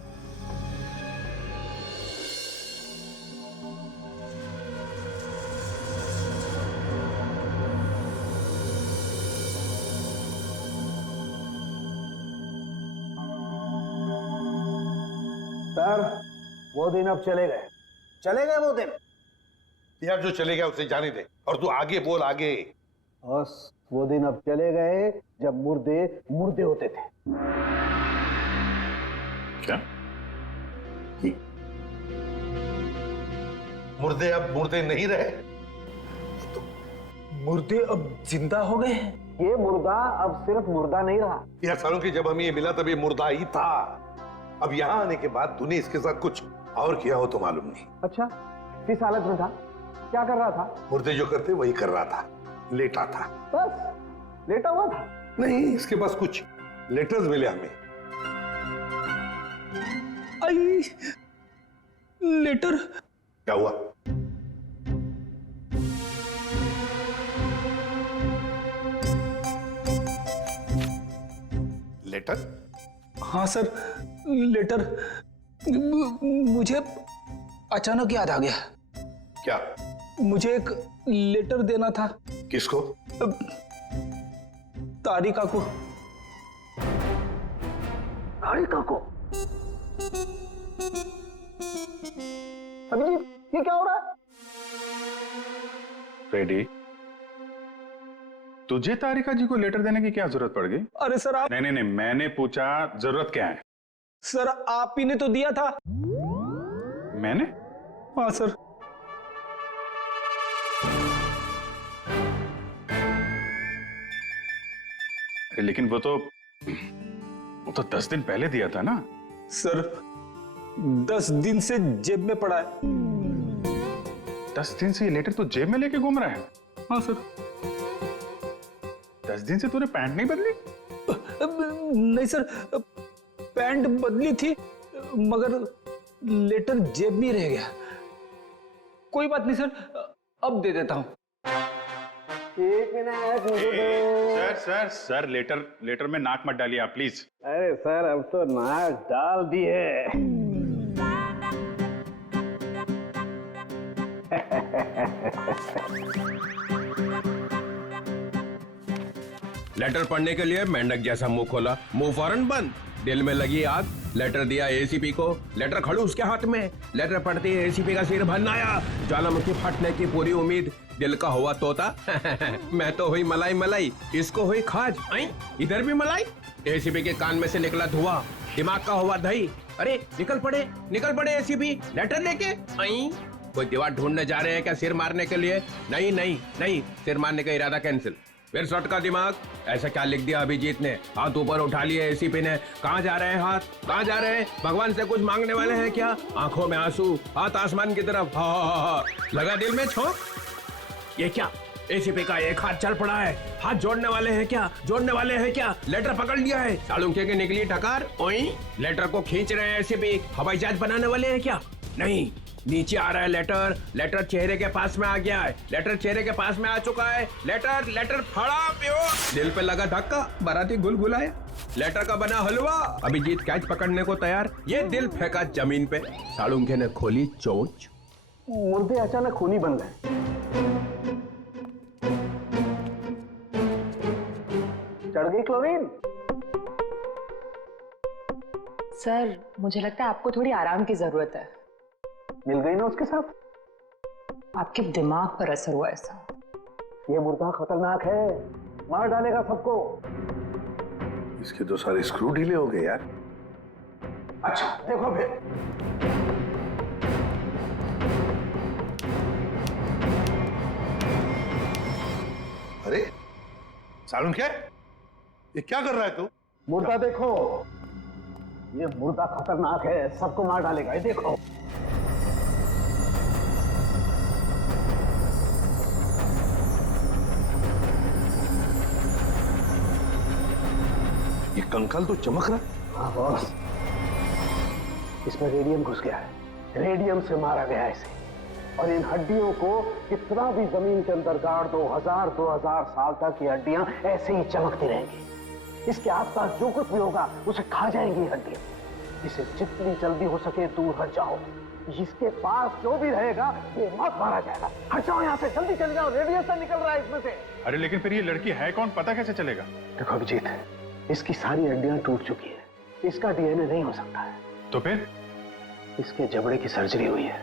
सर, वो दिन अब चले गए। चले गए वो दिन। यार जो चले गया उसे जाने दे, और तू आगे बोल आगे। बस वो दिन अब चले गए जब मुर्दे मुर्दे होते थे। क्या? मुर्दे अब मुर्दे नहीं रहे? मुर्दे अब जिंदा हो गए। ये मुर्दा अब सिर्फ मुर्दा नहीं रहा। यार सालों की जब हमें ये मिला तब ये मुर्दा ही था। अब यहाँ आने के बाद तूने इसके साथ कुछ और किया हो तो मालूम नहीं। अच्छा, किस हालत में था? क्या कर रहा था? मुर्दे जो करते वही कर रहा था, लेटा था। बस लेटा हुआ था? नहीं, इसके पास कुछ लेटर्स मिले हमें। आई लेटर। क्या हुआ? लेटर? हाँ सर, लेटर। मुझे अचानक याद आ गया। क्या? मुझे एक लेटर देना था। किसको? तारिका को। तारिका को? अभिजीत, ये क्या हो रहा है? रेडी? तुझे तारिका जी को लेटर देने की क्या जरूरत पड़ गई? अरे सर आप। नहीं, मैंने पूछा जरूरत क्या है? सर आप ही ने तो दिया था। मैंने? हाँ सर। लेकिन वो तो 10 दिन पहले दिया था ना। सर 10 दिन से जेब में पड़ा है। 10 दिन से ये लेटर तो जेब में लेके घूम रहा है? हाँ सर। 10 दिन से तूने पैंट नहीं बदली? नहीं सर, पैंट बदली थी मगर लेटर जेब में रह गया। कोई बात नहीं सर, अब दे देता हूं। एक मिनट मुझे सर लेटर में नाक मत डालिए आप प्लीज। अरे सर अब तो नाक डाल दी है। लेटर पढ़ने के लिए मेंढक जैसा मुंह खोला, मुंह फौरन बंद। दिल में लगी आग। लेटर दिया एसीपी को, लेटर खड़ूस के हाथ में। लेटर पढ़ते ही एसीपी का सिर भरना आया। ज्वालामुखी फटने की पूरी उम्मीद। दिल का हुआ तोता। मैं तो हुई मलाई मलाई, इसको हुई खाज। इधर भी मलाई। एसीपी के कान में से निकला धुआं, दिमाग का हुआ दही। अरे निकल पड़े एसीपी लेटर लेके। कोई दीवार ढूंढने जा रहे हैं क्या सिर मारने के लिए? नहीं, सिर मारने का इरादा कैंसिल। फिर शॉट का दिमाग। ऐसा क्या लिख दिया अभिजीत ने? हाथ ऊपर उठा लिए एसीपी ने। कहाँ जा रहे हैं हाथ? कहाँ जा रहे हैं? भगवान से कुछ मांगने वाले हैं क्या? आंखों में आंसू, हाथ आसमान की तरफ। हा। लगा दिल में छोंक। ये क्या? एसीपी का एक हाथ चल पड़ा है। हाथ जोड़ने वाले हैं क्या? लेटर पकड़ लिया है। सालुंखे की निकली टकार। लेटर को खींच रहे हैं एसीपी। हवाई जहाज बनाने वाले हैं क्या? नहीं, नीचे आ रहा है लेटर चेहरे के पास में आ गया है। लेटर चेहरे के पास में आ चुका है। लेटर फड़ा प्यो। दिल पे लगा धक्का, बाराती गुलगुलाया। लेटर का बना हलवा। अभिजीत कैच पकड़ने को तैयार। ये दिल फेंका जमीन पे। सालुंखे ने खोली चोंच। मुर्दे अचानक खूनी बन गए। चढ़ गई क्लोरीन। सर मुझे लगता है आपको थोड़ी आराम की जरूरत है। मिल गई ना उसके साथ? आपके दिमाग पर असर हुआ ऐसा। ये मुर्दा खतरनाक है, मार डालेगा सबको। इसके तो सारे स्क्रू ढीले हो गए यार। अच्छा देखो फिर। अरे सालुंखे, ये क्या कर रहा है तू? मुर्दा देखो, ये मुर्दा खतरनाक है, सबको मार डालेगा। ये देखो। ये कंकाल तो चमक रहा है। हाँ बॉस, इसमें रेडियम घुस गया है। रेडियम से मारा गया इसे। और इन हड्डियों को कितना भी जमीन के अंदर गाड़ दो, 2000 साल तक ये हड्डियां ऐसे ही चमकती रहेंगी। इसके आसपास जो कुछ भी होगा उसे खा जाएंगी हड्डियां। इसे जितनी जल्दी हो सके दूर हट जाओ। इसके पास जो भी रहेगा ये मत मारा जाएगा। हट जाओ यहाँ से, जल्दी चले जाओ। रेडिएशन निकल रहा है इसमें से। अरे लेकिन फिर ये लड़की है कौन, पता कैसे चलेगा? देखो अभिजीत, इसकी सारी हड्डियां टूट चुकी है। इसका डीएनए नहीं हो सकता है। तो फिर? इसके जबड़े की सर्जरी हुई है।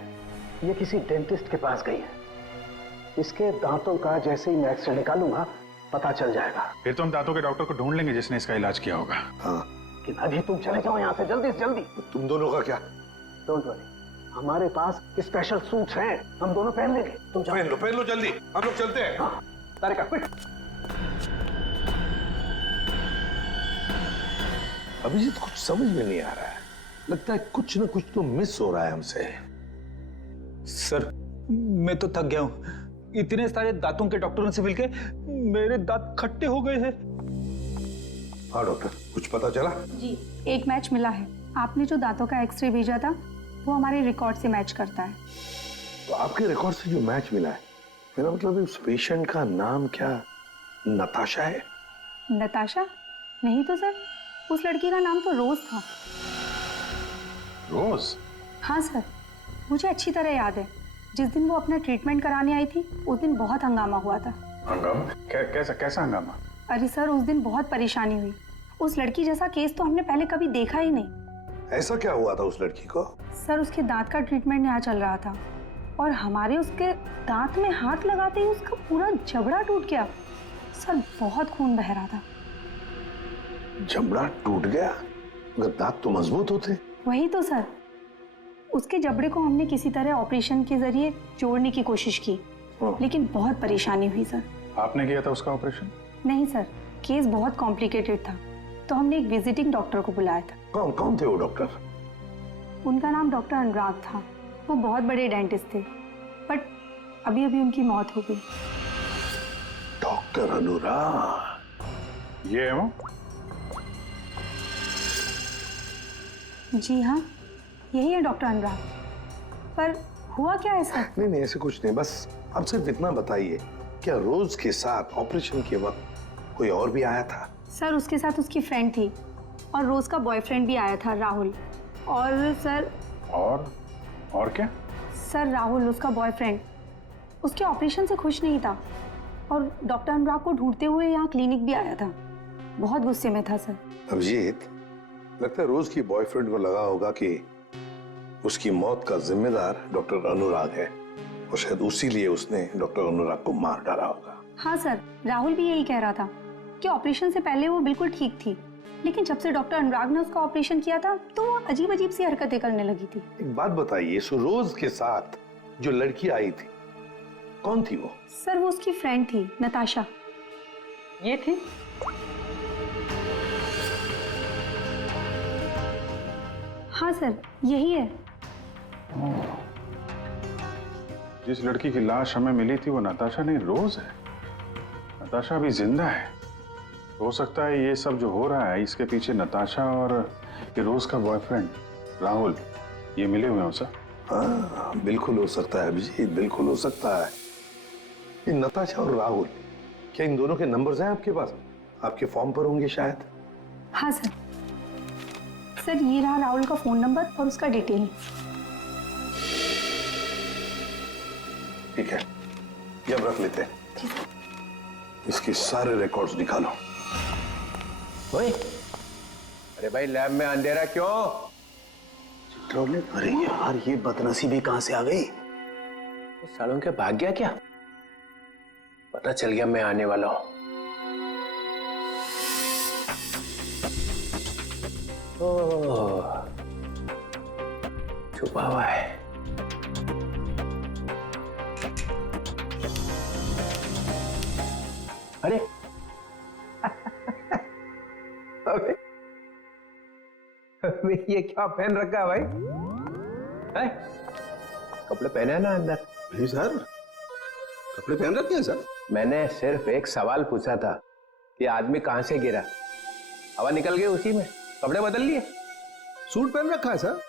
ये किसी डेंटिस्ट के पास गई है। इसके दांतों का जैसे ही मैं एक्सरे निकालूंगा पता चल जाएगा। फिर तो हम दांतों के डॉक्टर को ढूंढ लेंगे जिसने इसका इलाज किया होगा। हाँ, लेकिन अभी तुम चले जाओ यहाँ से जल्दी से जल्दी। तुम दोनों का क्या? डोंट वरी, हमारे पास स्पेशल सूट्स हैं, हम दोनों पहन लेंगे। तुम जाओ। पहन लो जल्दी, हम लोग चलते हैं। हाँ, तारिका क्विक। अभिजीत कुछ समझ में नहीं आ रहा है। लगता है कुछ ना कुछ तो मिस हो रहा है हमसे। सर मैं तो थक गया हूं। इतने सारे दांतों के डॉक्टरों से मिलके मेरे दांत खट्टे हो गए हैं। हाँ डॉक्टर, कुछ पता चला? जी, एक मैच मिला है। आपने जो दांतों का एक्सरे भेजा था वो हमारे रिकॉर्ड से मैच करता है। तो आपके रिकॉर्ड से जो मैच मिला है, मेरा मतलब है उस पेशेंट का नाम क्या नताशा है? नताशा? नहीं तो सर, उस लड़की का नाम तो रोज था। रोज? हाँ सर, मुझे अच्छी तरह याद है। जिस दिन वो अपना ट्रीटमेंट कराने आई थी उस दिन बहुत हंगामा हुआ था। हंगामा? कैसा हंगामा? अरे सर, उस दिन बहुत परेशानी हुई। उस लड़की जैसा केस तो हमने पहले कभी देखा ही नहीं। ऐसा क्या हुआ था उस लड़की को? सर, उसके दांत का ट्रीटमेंट यहाँ चल रहा था और हमारे उसके दांत में हाथ लगाते ही उसका पूरा जबड़ा टूट गया। सर, बहुत खून बह रहा था। जबड़ा टूट गया? मगर दांत तो मजबूत होते। वही तो सर, उसके जबड़े को हमने किसी तरह ऑपरेशन के जरिए जोड़ने की कोशिश की, लेकिन बहुत परेशानी हुई सर। आपने किया था उसका ऑपरेशन? नहीं सर, केस बहुत कॉम्प्लिकेटेड था, तो हमने एक विजिटिंग डॉक्टर को बुलाया था। कौन थे वो डॉक्टर? उनका नाम डॉक्टर अनुराग था। वो बहुत बड़े डेंटिस्ट थे, बट अभी अभी उनकी मौत हो गई। डॉक्टर अनुराग? ये है वो? जी हाँ, यही है डॉक्टर अनुराग। पर हुआ क्या है सर? नहीं, ऐसे कुछ नहीं। बस आप सिर्फ इतना बताइए, क्या रोज के साथ ऑपरेशन के वक्त कोई और भी आया था? सर, उसके साथ उसकी फ्रेंड थी और रोज का बॉयफ्रेंड भी आया था, राहुल। और सर और क्या? सर, राहुल उसका बॉयफ्रेंड उसके ऑपरेशन से खुश नहीं था और डॉक्टर अनुराग को ढूंढते हुए यहाँ क्लिनिक भी आया था। बहुत गुस्से में था सर। अभिजीत, लगता है रोज की बॉयफ्रेंड को लगा होगा कि उसकी मौत का जिम्मेदार डॉक्टर अनुराग है और शायद उसी लिए उसने डॉक्टर अनुराग को मार डाला होगा। हाँ सर, राहुल भी यही कह रहा था कि ऑपरेशन से पहले वो बिल्कुल ठीक थी, लेकिन जब से डॉक्टर अनुराग ने उसका ऑपरेशन किया था तो वो अजीब अजीब सी हरकतें करने लगी थी। एक बात बताइए, रोज के साथ जो लड़की आई थी, कौन थी वो? सर, वो उसकी फ्रेंड थी, नताशा। ये थी? हाँ सर, यही है। जिस लड़की की लाश हमें मिली थी वो नताशा नहीं, रोज है। नताशा अभी जिंदा है। हो सकता है ये सब जो हो रहा है इसके पीछे नताशा और ये रोज का बॉयफ्रेंड राहुल ये मिले हुए हो सर। हाँ, बिल्कुल हो सकता है अभिजीत, बिल्कुल हो सकता है। ये नताशा और राहुल, क्या इन दोनों के नंबर्स हैं आपके पास? आपके फॉर्म पर होंगे शायद। हाँ सर। सर, ये रहा राहुल का फोन नंबर और उसका डिटेल। ठीक है, ये अब रख लेते हैं। इसके सारे रिकॉर्ड्स निकालो। ओए, अरे भाई लैब में अंधेरा क्यों? अरे यार, ये बदनसीबी कहां से आ गई? सालों के भाग गया क्या? पता चल गया मैं आने वाला हूं। छुपा हुआ है। अरे अबे ये क्या पहन रखा है भाई? है? कपड़े पहने हैं ना अंदर? नहीं सर, कपड़े पहन रखे हैं सर। मैंने सिर्फ एक सवाल पूछा था कि आदमी कहां से गिरा, हवा निकल गई उसी में, कपड़े बदल लिए। सूट पहन रखा है सर।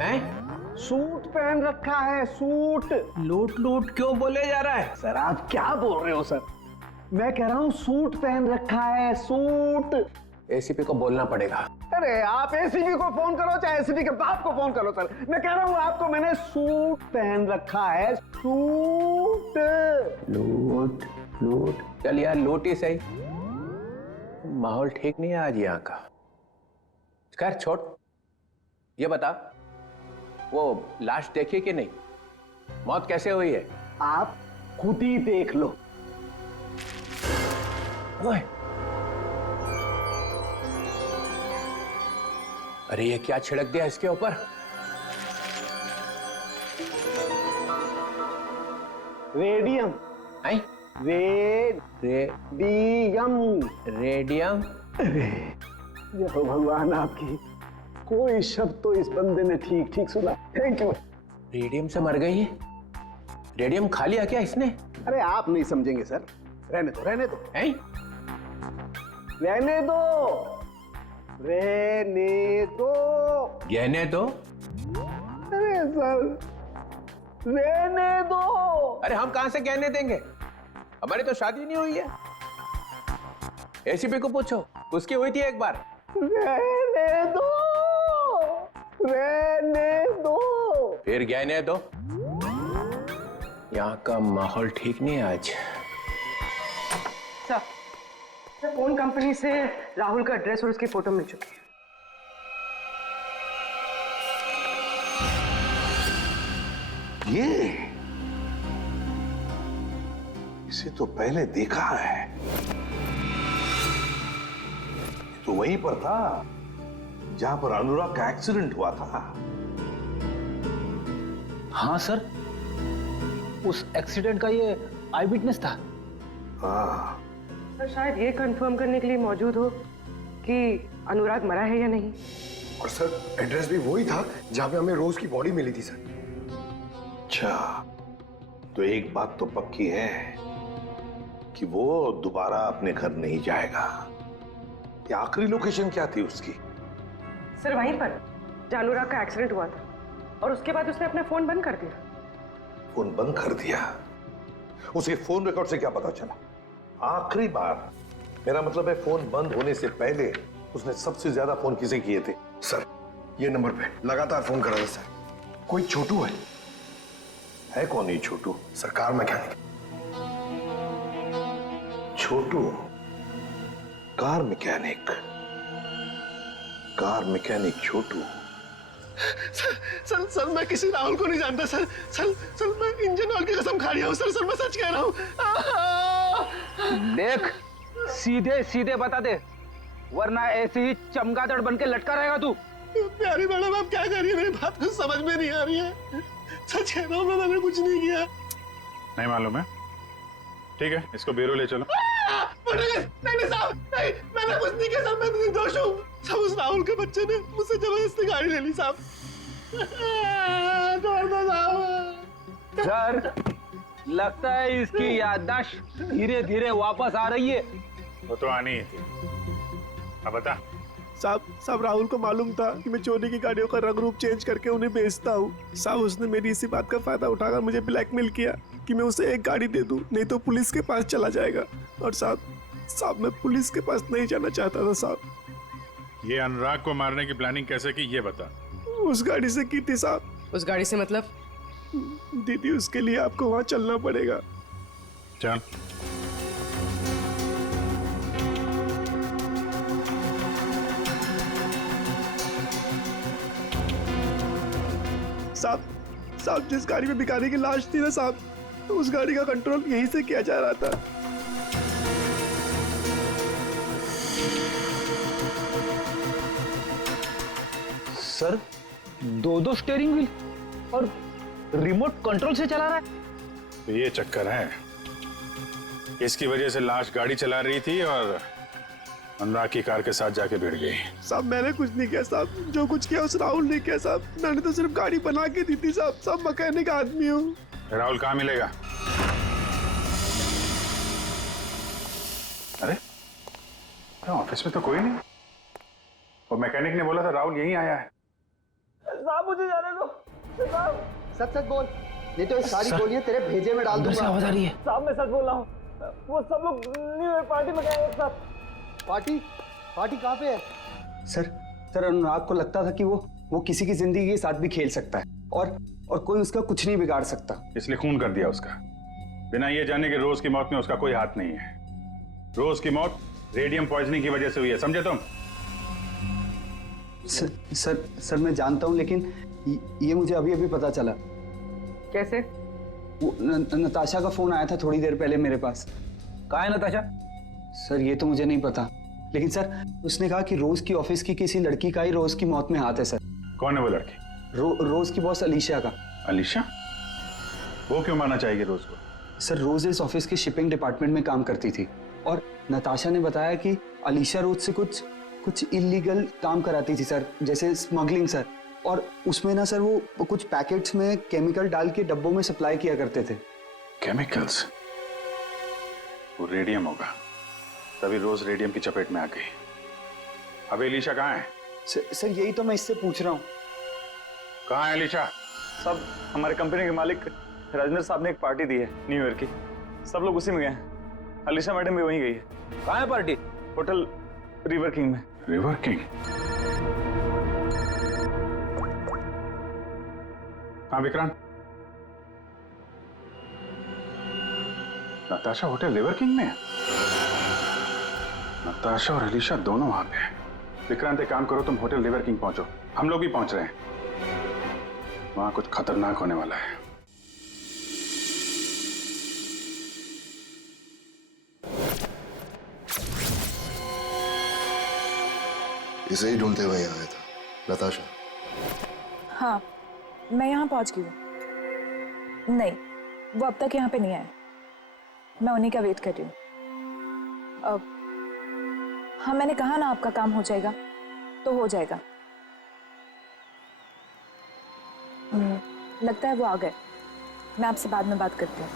हैं? सूट पहन रखा है, सूट। लूट लूट क्यों बोले जा रहा है? सर, आप क्या बोल रहे हो सर? मैं कह रहा हूँ सूट पहन रखा है, सूट। एसीपी को बोलना पड़ेगा। अरे आप एसीपी को फोन करो चाहे एसीपी के बाप को फोन करो सर, मैं कह रहा हूँ आपको मैंने सूट पहन रखा है, सूट। लूट लूट, चल यार लूट ही सही। माहौल ठीक नहीं है आज यहाँ का। खैर छोड़, ये बता वो लाश देखी कि नहीं? मौत कैसे हुई है? आप खुद ही देख लो। ओए, अरे ये क्या छिड़क दिया इसके ऊपर? रेडियम। रेडियम। जय हो भगवान आपकी, कोई शब्द तो इस बंदे ने ठीक ठीक सुना। Thank you. रेडियम से मर गई है? रेडियम खा लिया क्या इसने? अरे आप नहीं समझेंगे सर, रहने दो रहने दो। हैं? रहने दो रहने दो। गहने दो। अरे सर, रहने दो। अरे हम कहां से गहने देंगे, हमारी तो शादी नहीं हुई है। एसीपी को पूछो, उसकी हुई थी एक बार। रहने दो, रहने दो। फिर गहने दो। यहाँ का माहौल ठीक नहीं है आज। सर फोन कंपनी से राहुल का एड्रेस और उसकी फोटो मिल चुकी है। ये इसे तो पहले देखा है, तो वहीं पर था जहां पर अनुराग का एक्सीडेंट हुआ था। हाँ सर, उस एक्सीडेंट का ये आई विटनेस था। हाँ सर शायद ये कंफर्म करने के लिए मौजूद हो कि अनुराग मरा है या नहीं। और सर एड्रेस भी वही था जहां पे हमें रोज की बॉडी मिली थी सर। अच्छा, तो एक बात तो पक्की है कि वो दोबारा अपने घर नहीं जाएगा। ये आखिरी लोकेशन क्या थी उसकी? सर वहीं पर जहां अनुराग का एक्सीडेंट हुआ था, और उसके बाद उसने अपना फोन बंद कर दिया। फोन बंद कर दिया? उसे फोन रिकॉर्ड से क्या पता चला? आखिरी बार, मेरा मतलब है फोन बंद होने से पहले उसने सबसे ज्यादा फोन किसे किए थे? सर ये नंबर पे लगातार फोन कर रहा था सर। कोई छोटू है कौन ये छोटू? सरकार मैकेनिक। छोटू कार मैकेनिक? कार मैकेनिक छोटू? सर मैं किसी राहुल को नहीं जानता सर। सर मैं इंजन ऑयल की कसम खा रहा हूँ सर मैं सच कह रहा हूँ। देख, सीधे सीधे बता दे, वरना ऐसे ही चमगादड़ बन के लटका रहेगा तू। प्यारी मैडम आप क्या कर रही है, मेरी बात कुछ समझ में नहीं आ रही है। सच कह रहा हूँ मैंने कुछ नहीं किया। नहीं मालूम है? ठीक है, इसको ब्यूरो ले चलो। नहीं साहब, नहीं मैंने कुछ नहीं किया सर, मैं निर्दोष हूँ। सब उस राहुल के बच्चे ने मुझसे जबरदस्ती गाड़ी ले ली साहब। सर लगता है इसकी याददाश्त धीरे धीरे वापस आ रही है। वो तो आनी ही थी। अब बता। साहब राहुल को मालूम था कि मैं चोरी की गाड़ियों का रंग रूप चेंज करके उन्हें बेचता हूँ। साहब उसने मेरी इसी बात का फायदा उठाकर मुझे ब्लैकमेल किया कि मैं उसे एक गाड़ी दे दूं, नहीं तो पुलिस के पास चला जाएगा। और साहब मैं पुलिस के पास नहीं जाना चाहता था साहब। ये अनुराग को मारने की प्लानिंग कैसे की ये बता। उस गाड़ी से की थी साहब। उस गाड़ी से मतलब? दीदी उसके लिए आपको वहां चलना पड़ेगा। चल। साहब जिस गाड़ी में भिखारी की लाश थी ना साहब, तो उस गाड़ी का कंट्रोल यहीं से किया जा रहा था। सर दो स्टीयरिंग व्हील और रिमोट कंट्रोल से चला रहा है। तो ये चक्कर है, इसकी वजह से लाश गाड़ी चला रही थी और अनुराग की कार के साथ जाके भिड़ गई। साहब मैंने कुछ नहीं किया साहब, जो कुछ किया उस राहुल ने किया साहब। मैंने तो सिर्फ गाड़ी बना के दी थी साहब। सब मैकेनिक आदमी हूँ। राहुल कहाँ मिलेगा? अरे ऑफिस में तो कोई नहीं। वो मैकेनिक ने बोला था राहुल यहीं आया है। साहब मुझे जाने दो साहब। सच बोल, नहीं तो ये सारी गोलियां तेरे भेजे में डाल दूंगा। आवाज आ रही है। साहब मैं सच बोल रहा हूँ, वो सब लोग न्यू ईयर पार्टी में गए एक साथ। पार्टी कहाँ पे है? सर अनुराग को लगता था कि वो किसी की जिंदगी के साथ भी खेल सकता है और कोई उसका कुछ नहीं बिगाड़ सकता, इसलिए खून कर दिया उसका, बिना ये जाने कि रोज की मौत में उसका कोई हाथ नहीं है। रोज की मौत रेडियम पॉइजनिंग की वजह से हुई है, समझे तुम? सर मैं जानता हूँ, लेकिन ये मुझे अभी अभी पता चला। कैसे? वो नताशा का फोन आया था थोड़ी देर पहले मेरे पास। कहाँ है नताशा? सर ये तो मुझे नहीं पता, लेकिन सर उसने कहा कि रोज की ऑफिस की किसी लड़की का ही रोज की मौत में हाथ है। सर कौन है वो लड़की? रोज की बॉस अलीशा का। अलीशा? वो क्यों मारना चाहेगी रोज को? सर रोज इस ऑफिस के शिपिंग डिपार्टमेंट में काम करती थी और नताशा ने बताया कि अलीशा रोज से कुछ इलीगल काम कराती थी सर, जैसे स्मगलिंग सर। और उसमें ना सर वो कुछ पैकेट्स में केमिकल डाल के डब्बों में सप्लाई किया करते थे। केमिकल्स? वो रेडियम होगा, तभी रोज रेडियम की चपेट में आ गई। अब अलीशा कहाँ है? सर यही तो मैं इससे पूछ रहा हूँ। कहाँ है अलीशा? सब हमारे कंपनी के मालिक राजेंद्र साहब ने एक पार्टी दी है न्यू ईयर की, सब लोग उसी में गए हैं। अलीशा मैडम भी वहीं गई है। कहाँ है पार्टी? होटल रिवर किंग में। River king? हाँ Vikrant, Natasha hotel river king में है? नताशा और अलीशा दोनों वहां पे हैं। विक्रांत एक काम करो, तुम होटल रिवर किंग पहुंचो, हम लोग भी पहुंच रहे हैं। वहां कुछ खतरनाक होने वाला है। इसे ही ढूंढते हुए यहाँ आया था। नताशा? हाँ, मैं यहाँ पहुंच गई हूँ। नहीं, वो अब तक यहाँ पे नहीं आए। मैं उन्हीं का वेट कर रही हूँ। हाँ, मैंने कहा ना आपका काम हो जाएगा तो हो जाएगा। लगता है वो आ गए। मैं आपसे बाद में बात करती हूँ।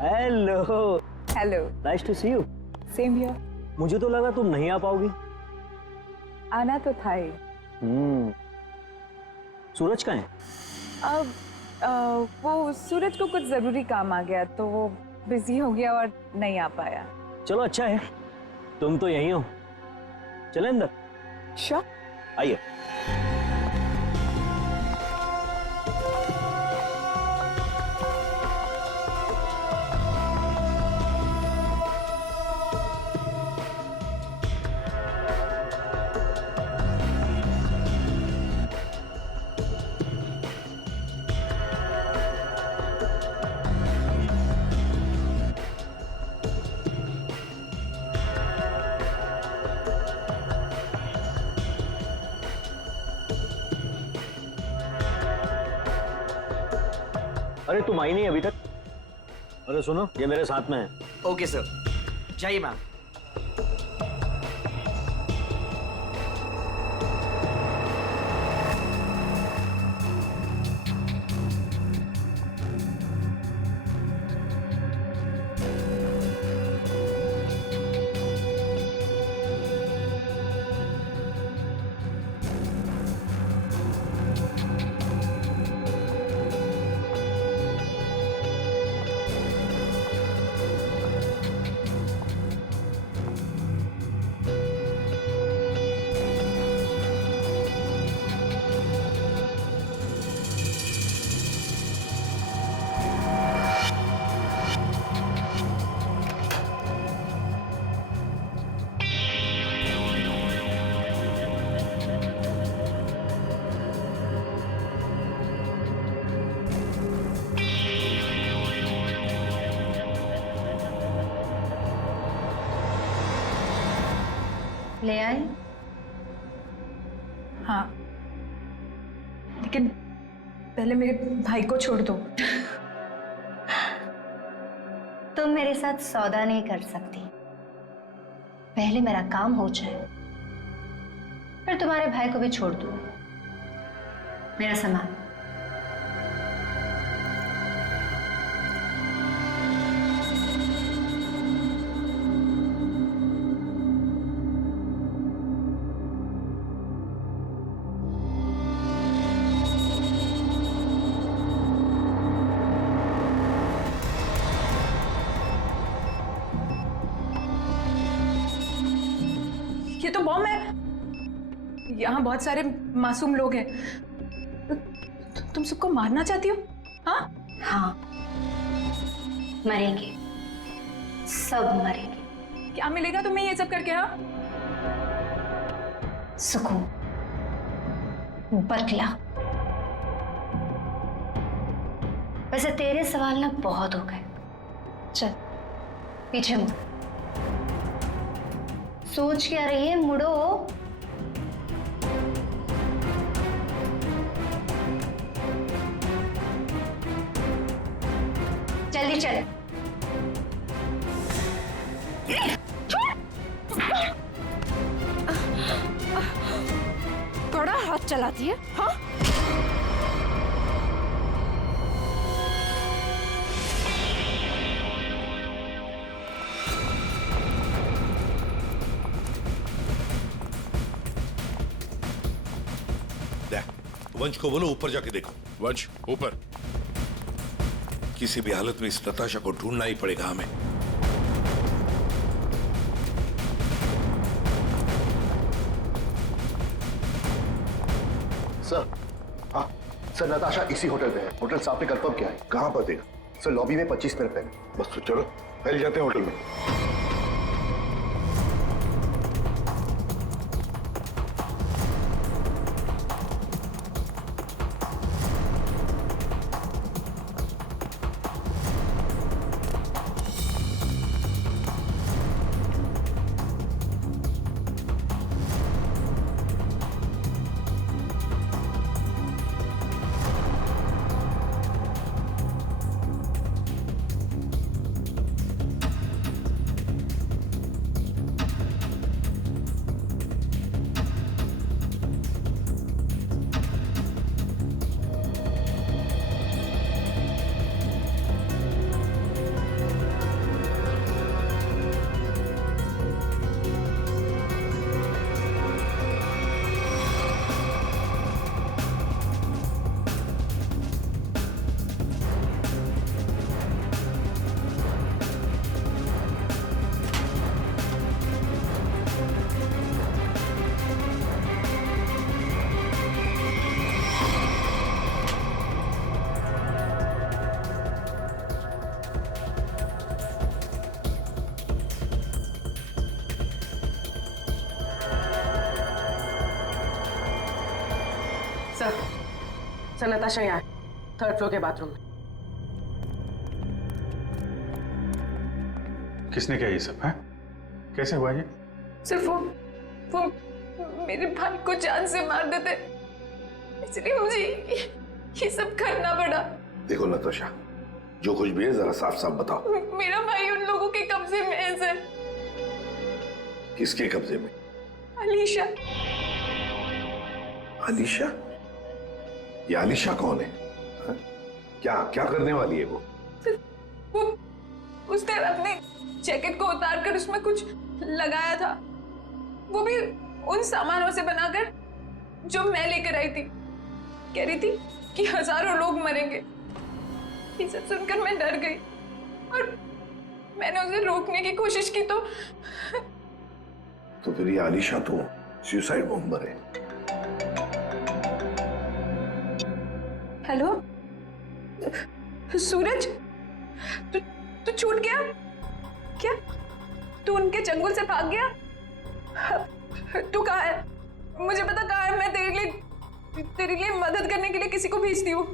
Hello. Hello. Nice to see you. Same here. मुझे तो लगा तुम नहीं आ पाओगी। आना तो था ही। सूरज कहाँ है? अब वो सूरज को कुछ जरूरी काम आ गया तो वो बिजी हो गया और नहीं आ पाया। चलो अच्छा है, तुम तो यहीं हो। चले अंदर? श्योर। आइए। अरे तुम आई नहीं अभी तक? अरे सुनो, ये मेरे साथ में है। ओके सर, जाइए मैम। ले आए? हाँ, लेकिन पहले मेरे भाई को छोड़ दो। तुम मेरे साथ सौदा नहीं कर सकती। पहले मेरा काम हो जाए, फिर तुम्हारे भाई को भी छोड़ दूँ। मेरा सामान। ये तो बॉम्ब है। यहाँ बहुत सारे मासूम लोग हैं। तुम सबको मारना चाहती हो? हाँ? हाँ, मरेंगे, सब मरेंगे। क्या मिलेगा तुम्हें ये सब करके? हाँ, सुकून, बदला। वैसे तेरे सवाल ना बहुत हो गए। चल पीछे मुड़। सोच क्या रही है? मुड़ो। जल्दी चल। बड़ा हाथ चलाती है। हाँ, वंश को बोलो ऊपर जाके देखो। वंश ऊपर। किसी भी हालत में इस नताशा को ढूंढना ही पड़ेगा हमें। सर, हाँ सर, नताशा इसी होटल पे है। होटल साहब ने कंफर्म किया है। कहाँ पते? सर लॉबी में 25 मिनट पहले। बस तो चलो पहले जाते हैं होटल में। सर नताशा यहाँ है, 3rd फ्लोर के बाथरूम में। किसने किया ये सब है? कैसे हुआ ये? सिर्फ वो मेरे भाई को जान से मार देते, इसलिए मुझे ये सब करना पड़ा। देखो नताशा, जो कुछ भी है जरा साफ साफ बताओ। मेरा भाई उन लोगों के कब्जे में है सर। किसके कब्जे में? अलीशा। अलीशा? ये अलीशा कौन है? हा? क्या क्या करने वाली है वो? उसने अपने जैकेट को उतार कर उसमें कुछ लगाया था, वो भी उन सामानों से बनाकर जो मैं लेकर आई थी। कह रही थी कि हजारों लोग मरेंगे। ये सब सुनकर मैं डर गई और मैंने उसे रोकने की कोशिश की तो फिर ये अलीशा तो सुसाइड बॉम्बर है। हेलो सूरज, तू छूट गया क्या? तू उनके चंगुल से भाग गया? तू कहाँ है? मुझे पता कहाँ है। मैं तेरे लिए मदद करने के लिए किसी को भेजती हूँ।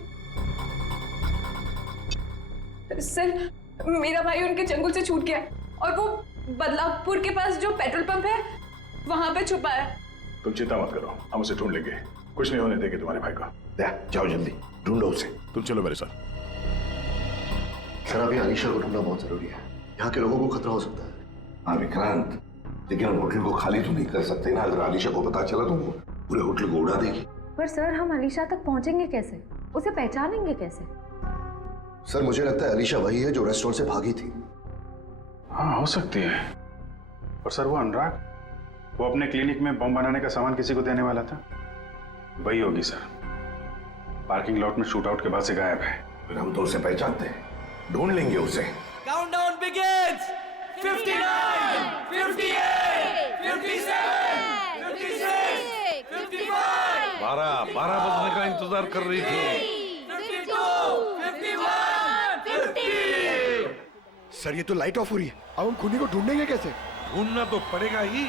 सर, मेरा भाई उनके चंगुल से छूट गया और वो बदलापुर के पास जो पेट्रोल पंप है वहां पे छुपा है। तुम चिंता मत करो, हम उसे ढूंढ लेंगे। कुछ नहीं होने देंगे तुम्हारे भाई को। जाओ जल्दी ढूंढो उसे। तुम चलो मेरे साथ। सर अभी अलीशा को ढूंढना बहुत जरूरी है। यहाँ के लोगों को खतरा हो सकता है। हाँ विक्रांत, लेकिन हम होटल को खाली तो नहीं कर सकते ना। अगर अलीशा को पता चला तो वो पूरे होटल को उड़ा देगी। पर सर हम अलीशा तक पहुंचेंगे कैसे? उसे पहचानेंगे कैसे? सर मुझे लगता है अलीशा वही है जो रेस्टोरेंट से भागी थी। हाँ हो सकती है। और सर वो अनुराग, वो अपने क्लिनिक में बम बनाने का सामान किसी को देने वाला था, वही होगी सर। पार्किंग लॉट में शूट आउट के बाद से गायब है। फिर हम तो उसे पहचानते हैं, ढूंढ लेंगे उसे। Countdown begins. 59, 58, 57, 56, 55, 12 बजने का इंतजार कर रही थी। 52, 51, 50। सर ये तो लाइट ऑफ हो रही है, अब हम खूनी को ढूंढेंगे कैसे? ढूंढना तो पड़ेगा ही।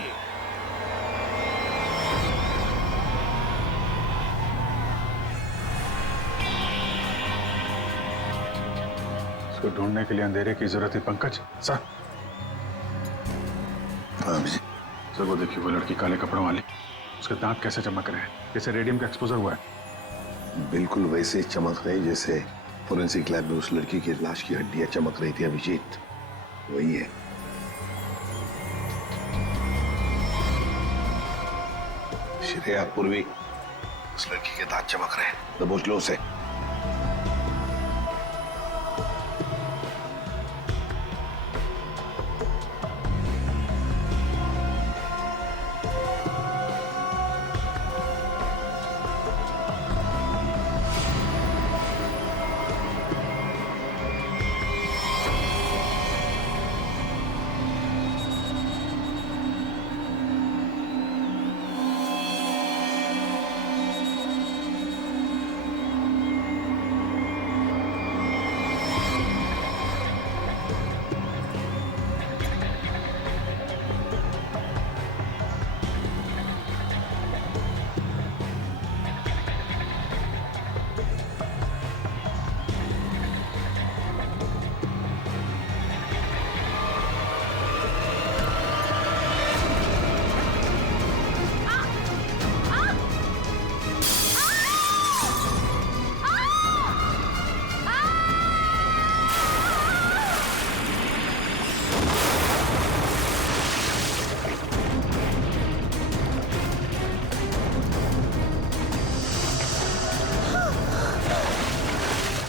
इसको ढूंढने के लिए अंधेरे की जरूरत है पंकज। सर सर वो देखिए, वो लड़की काले कपड़ों वाली, उसके दांत कैसे चमक रहे हैं, जैसे रेडियम का एक्सपोजर हुआ है। बिल्कुल वैसे चमक रही जैसे फोरेंसिक लैब में उस लड़की की लाश की हड्डियां चमक रही थी अभिजीत, वही है। श्रेया पूर्वी, उस लड़की के दांत चमक रहे हैं, दबोच लो उसे।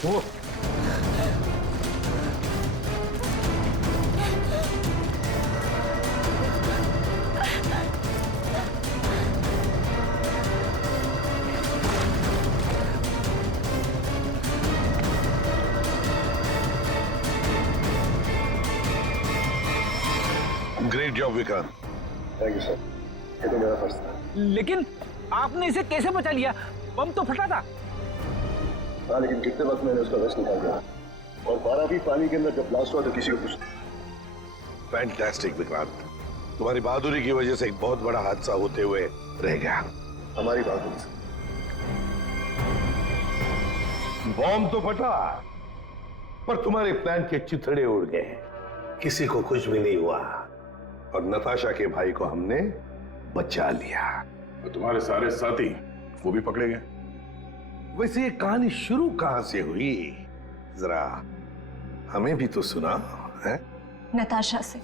वो great job Vikrant. Thank you sir, ये तो मेरा फर्ज था। लेकिन आपने इसे कैसे बचा लिया? बम तो फटा था। हाँ, लेकिन कितने वक्त मैंने उसका वेस्ट निकाल दिया, और 12 भी पानी के अंदर जब ब्लास्ट हुआ तो किसी को कुछ। फैंटास्टिक विक्रांत, तुम्हारी बहादुरी की वजह से एक बहुत बड़ा हादसा होते हुए रह गया। हमारी बहादुरी से। बॉम्ब तो फटा, पर तुम्हारे प्लान के चिथड़े उड़ गए, किसी को कुछ भी नहीं हुआ, और नताशा के भाई को हमने बचा लिया। तो तुम्हारे सारे साथी वो भी पकड़े गए। वैसे ये कहानी शुरू कहां से हुई, जरा हमें भी तो सुना है। नताशा से।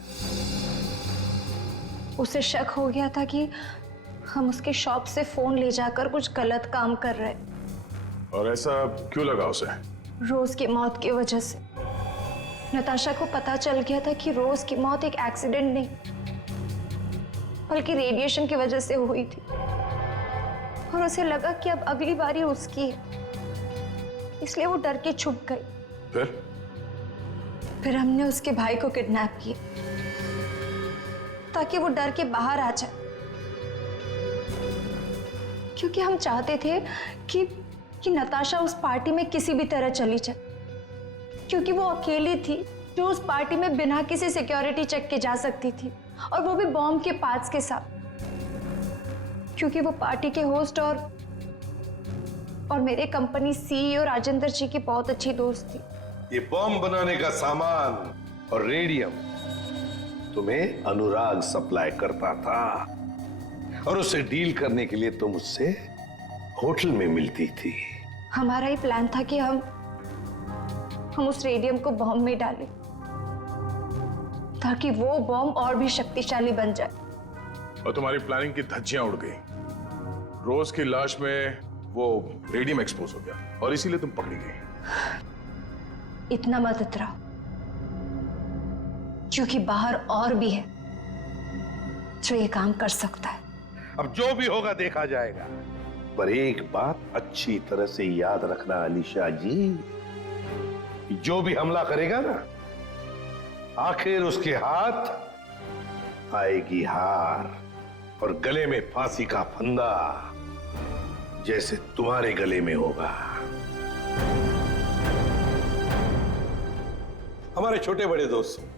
उसे शक हो गया था कि हम उसके शॉप से फोन ले जाकर कुछ गलत काम कर रहे। और ऐसा क्यों लगा उसे? रोज की मौत की वजह से। नताशा को पता चल गया था कि रोज की मौत एक एक्सीडेंट नहीं, बल्कि रेडिएशन की वजह से हुई थी, और उसे लगा कि अब अगली बारी उसकी है, इसलिए वो डर के छुप गई। फिर हमने उसके भाई को किडनैप किया ताकि वो डर के बाहर आ जाए, क्योंकि हम चाहते थे कि नताशा उस पार्टी में किसी भी तरह चली जाए, क्योंकि वो अकेली थी जो उस पार्टी में बिना किसी सिक्योरिटी चेक के जा सकती थी, और वो भी बॉम्ब के पार्ट्स के साथ, क्योंकि वो पार्टी के होस्ट और मेरे कंपनी सीईओ राजेंद्र जी की बहुत अच्छी दोस्त थी। ये बॉम्ब बनाने का सामान और रेडियम तुम्हें अनुराग सप्लाई करता था, और उससे डील करने के लिए तुम उससे होटल में मिलती थी। हमारा ही प्लान था कि हम उस रेडियम को बॉम्ब में डालें, ताकि वो बॉम्ब और भी शक्तिशाली बन जाए। और तुम्हारी प्लानिंग की धज्जियां उड़ गई। रोज की लाश में वो रेडियम एक्सपोज हो गया, और इसीलिए तुम पकड़ी गई। इतना मत इतराओ, क्योंकि बाहर और भी है जो ये काम कर सकता है। अब जो भी होगा देखा जाएगा, पर एक बात अच्छी तरह से याद रखना अलीशा जी, जो भी हमला करेगा ना, आखिर उसके हाथ आएगी हार, और गले में फांसी का फंदा, जैसे तुम्हारे गले में होगा। हमारे छोटे बड़े दोस्त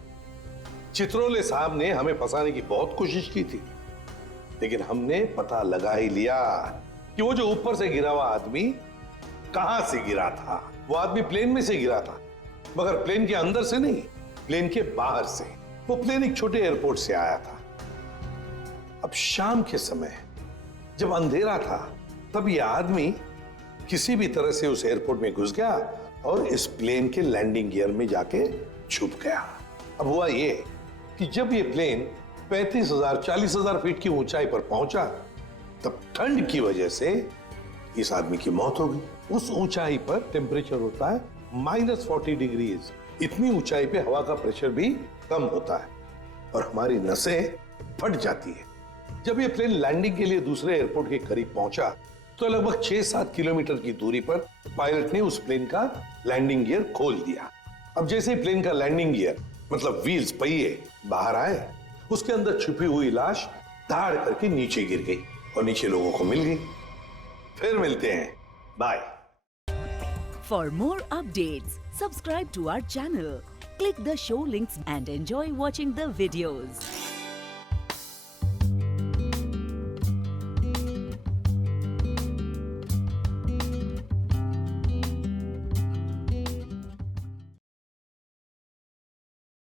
चित्रोले साहब ने हमें फंसाने की बहुत कोशिश की थी, लेकिन हमने पता लगा ही लिया कि वो जो ऊपर से गिरा हुआ आदमी कहां से गिरा था। वो आदमी प्लेन में से गिरा था, मगर प्लेन के अंदर से नहीं, प्लेन के बाहर से। वो प्लेन एक छोटे एयरपोर्ट से आया था। अब शाम के समय जब अंधेरा था, तब ये आदमी किसी भी तरह से उस एयरपोर्ट में घुस गया और इस प्लेन के लैंडिंग गियर में जाके छुप गया। अब हुआ ये कि जब ये प्लेन 35,000 40,000 फीट की ऊंचाई पर पहुंचा, तब ठंड की वजह से इस आदमी की मौत हो गई। उस ऊंचाई पर टेम्परेचर होता है -40 डिग्रीज। इतनी ऊंचाई पे हवा का प्रेशर भी कम होता है और हमारी नसें फट जाती है। जब ये प्लेन लैंडिंग के लिए दूसरे एयरपोर्ट के करीब पहुंचा, तो लगभग 6-7 किलोमीटर की दूरी पर पायलट ने उस प्लेन का लैंडिंग गियर खोल दिया। अब जैसे ही प्लेन का लैंडिंग गियर मतलब व्हील्स, पहिए बाहर आए, उसके अंदर छुपी हुई लाश धाड़ करके नीचे गिर गई और नीचे लोगों को मिल गई। फिर मिलते हैं, bye. For more updates, subscribe to our channel, click the show links and enjoy watching the videos.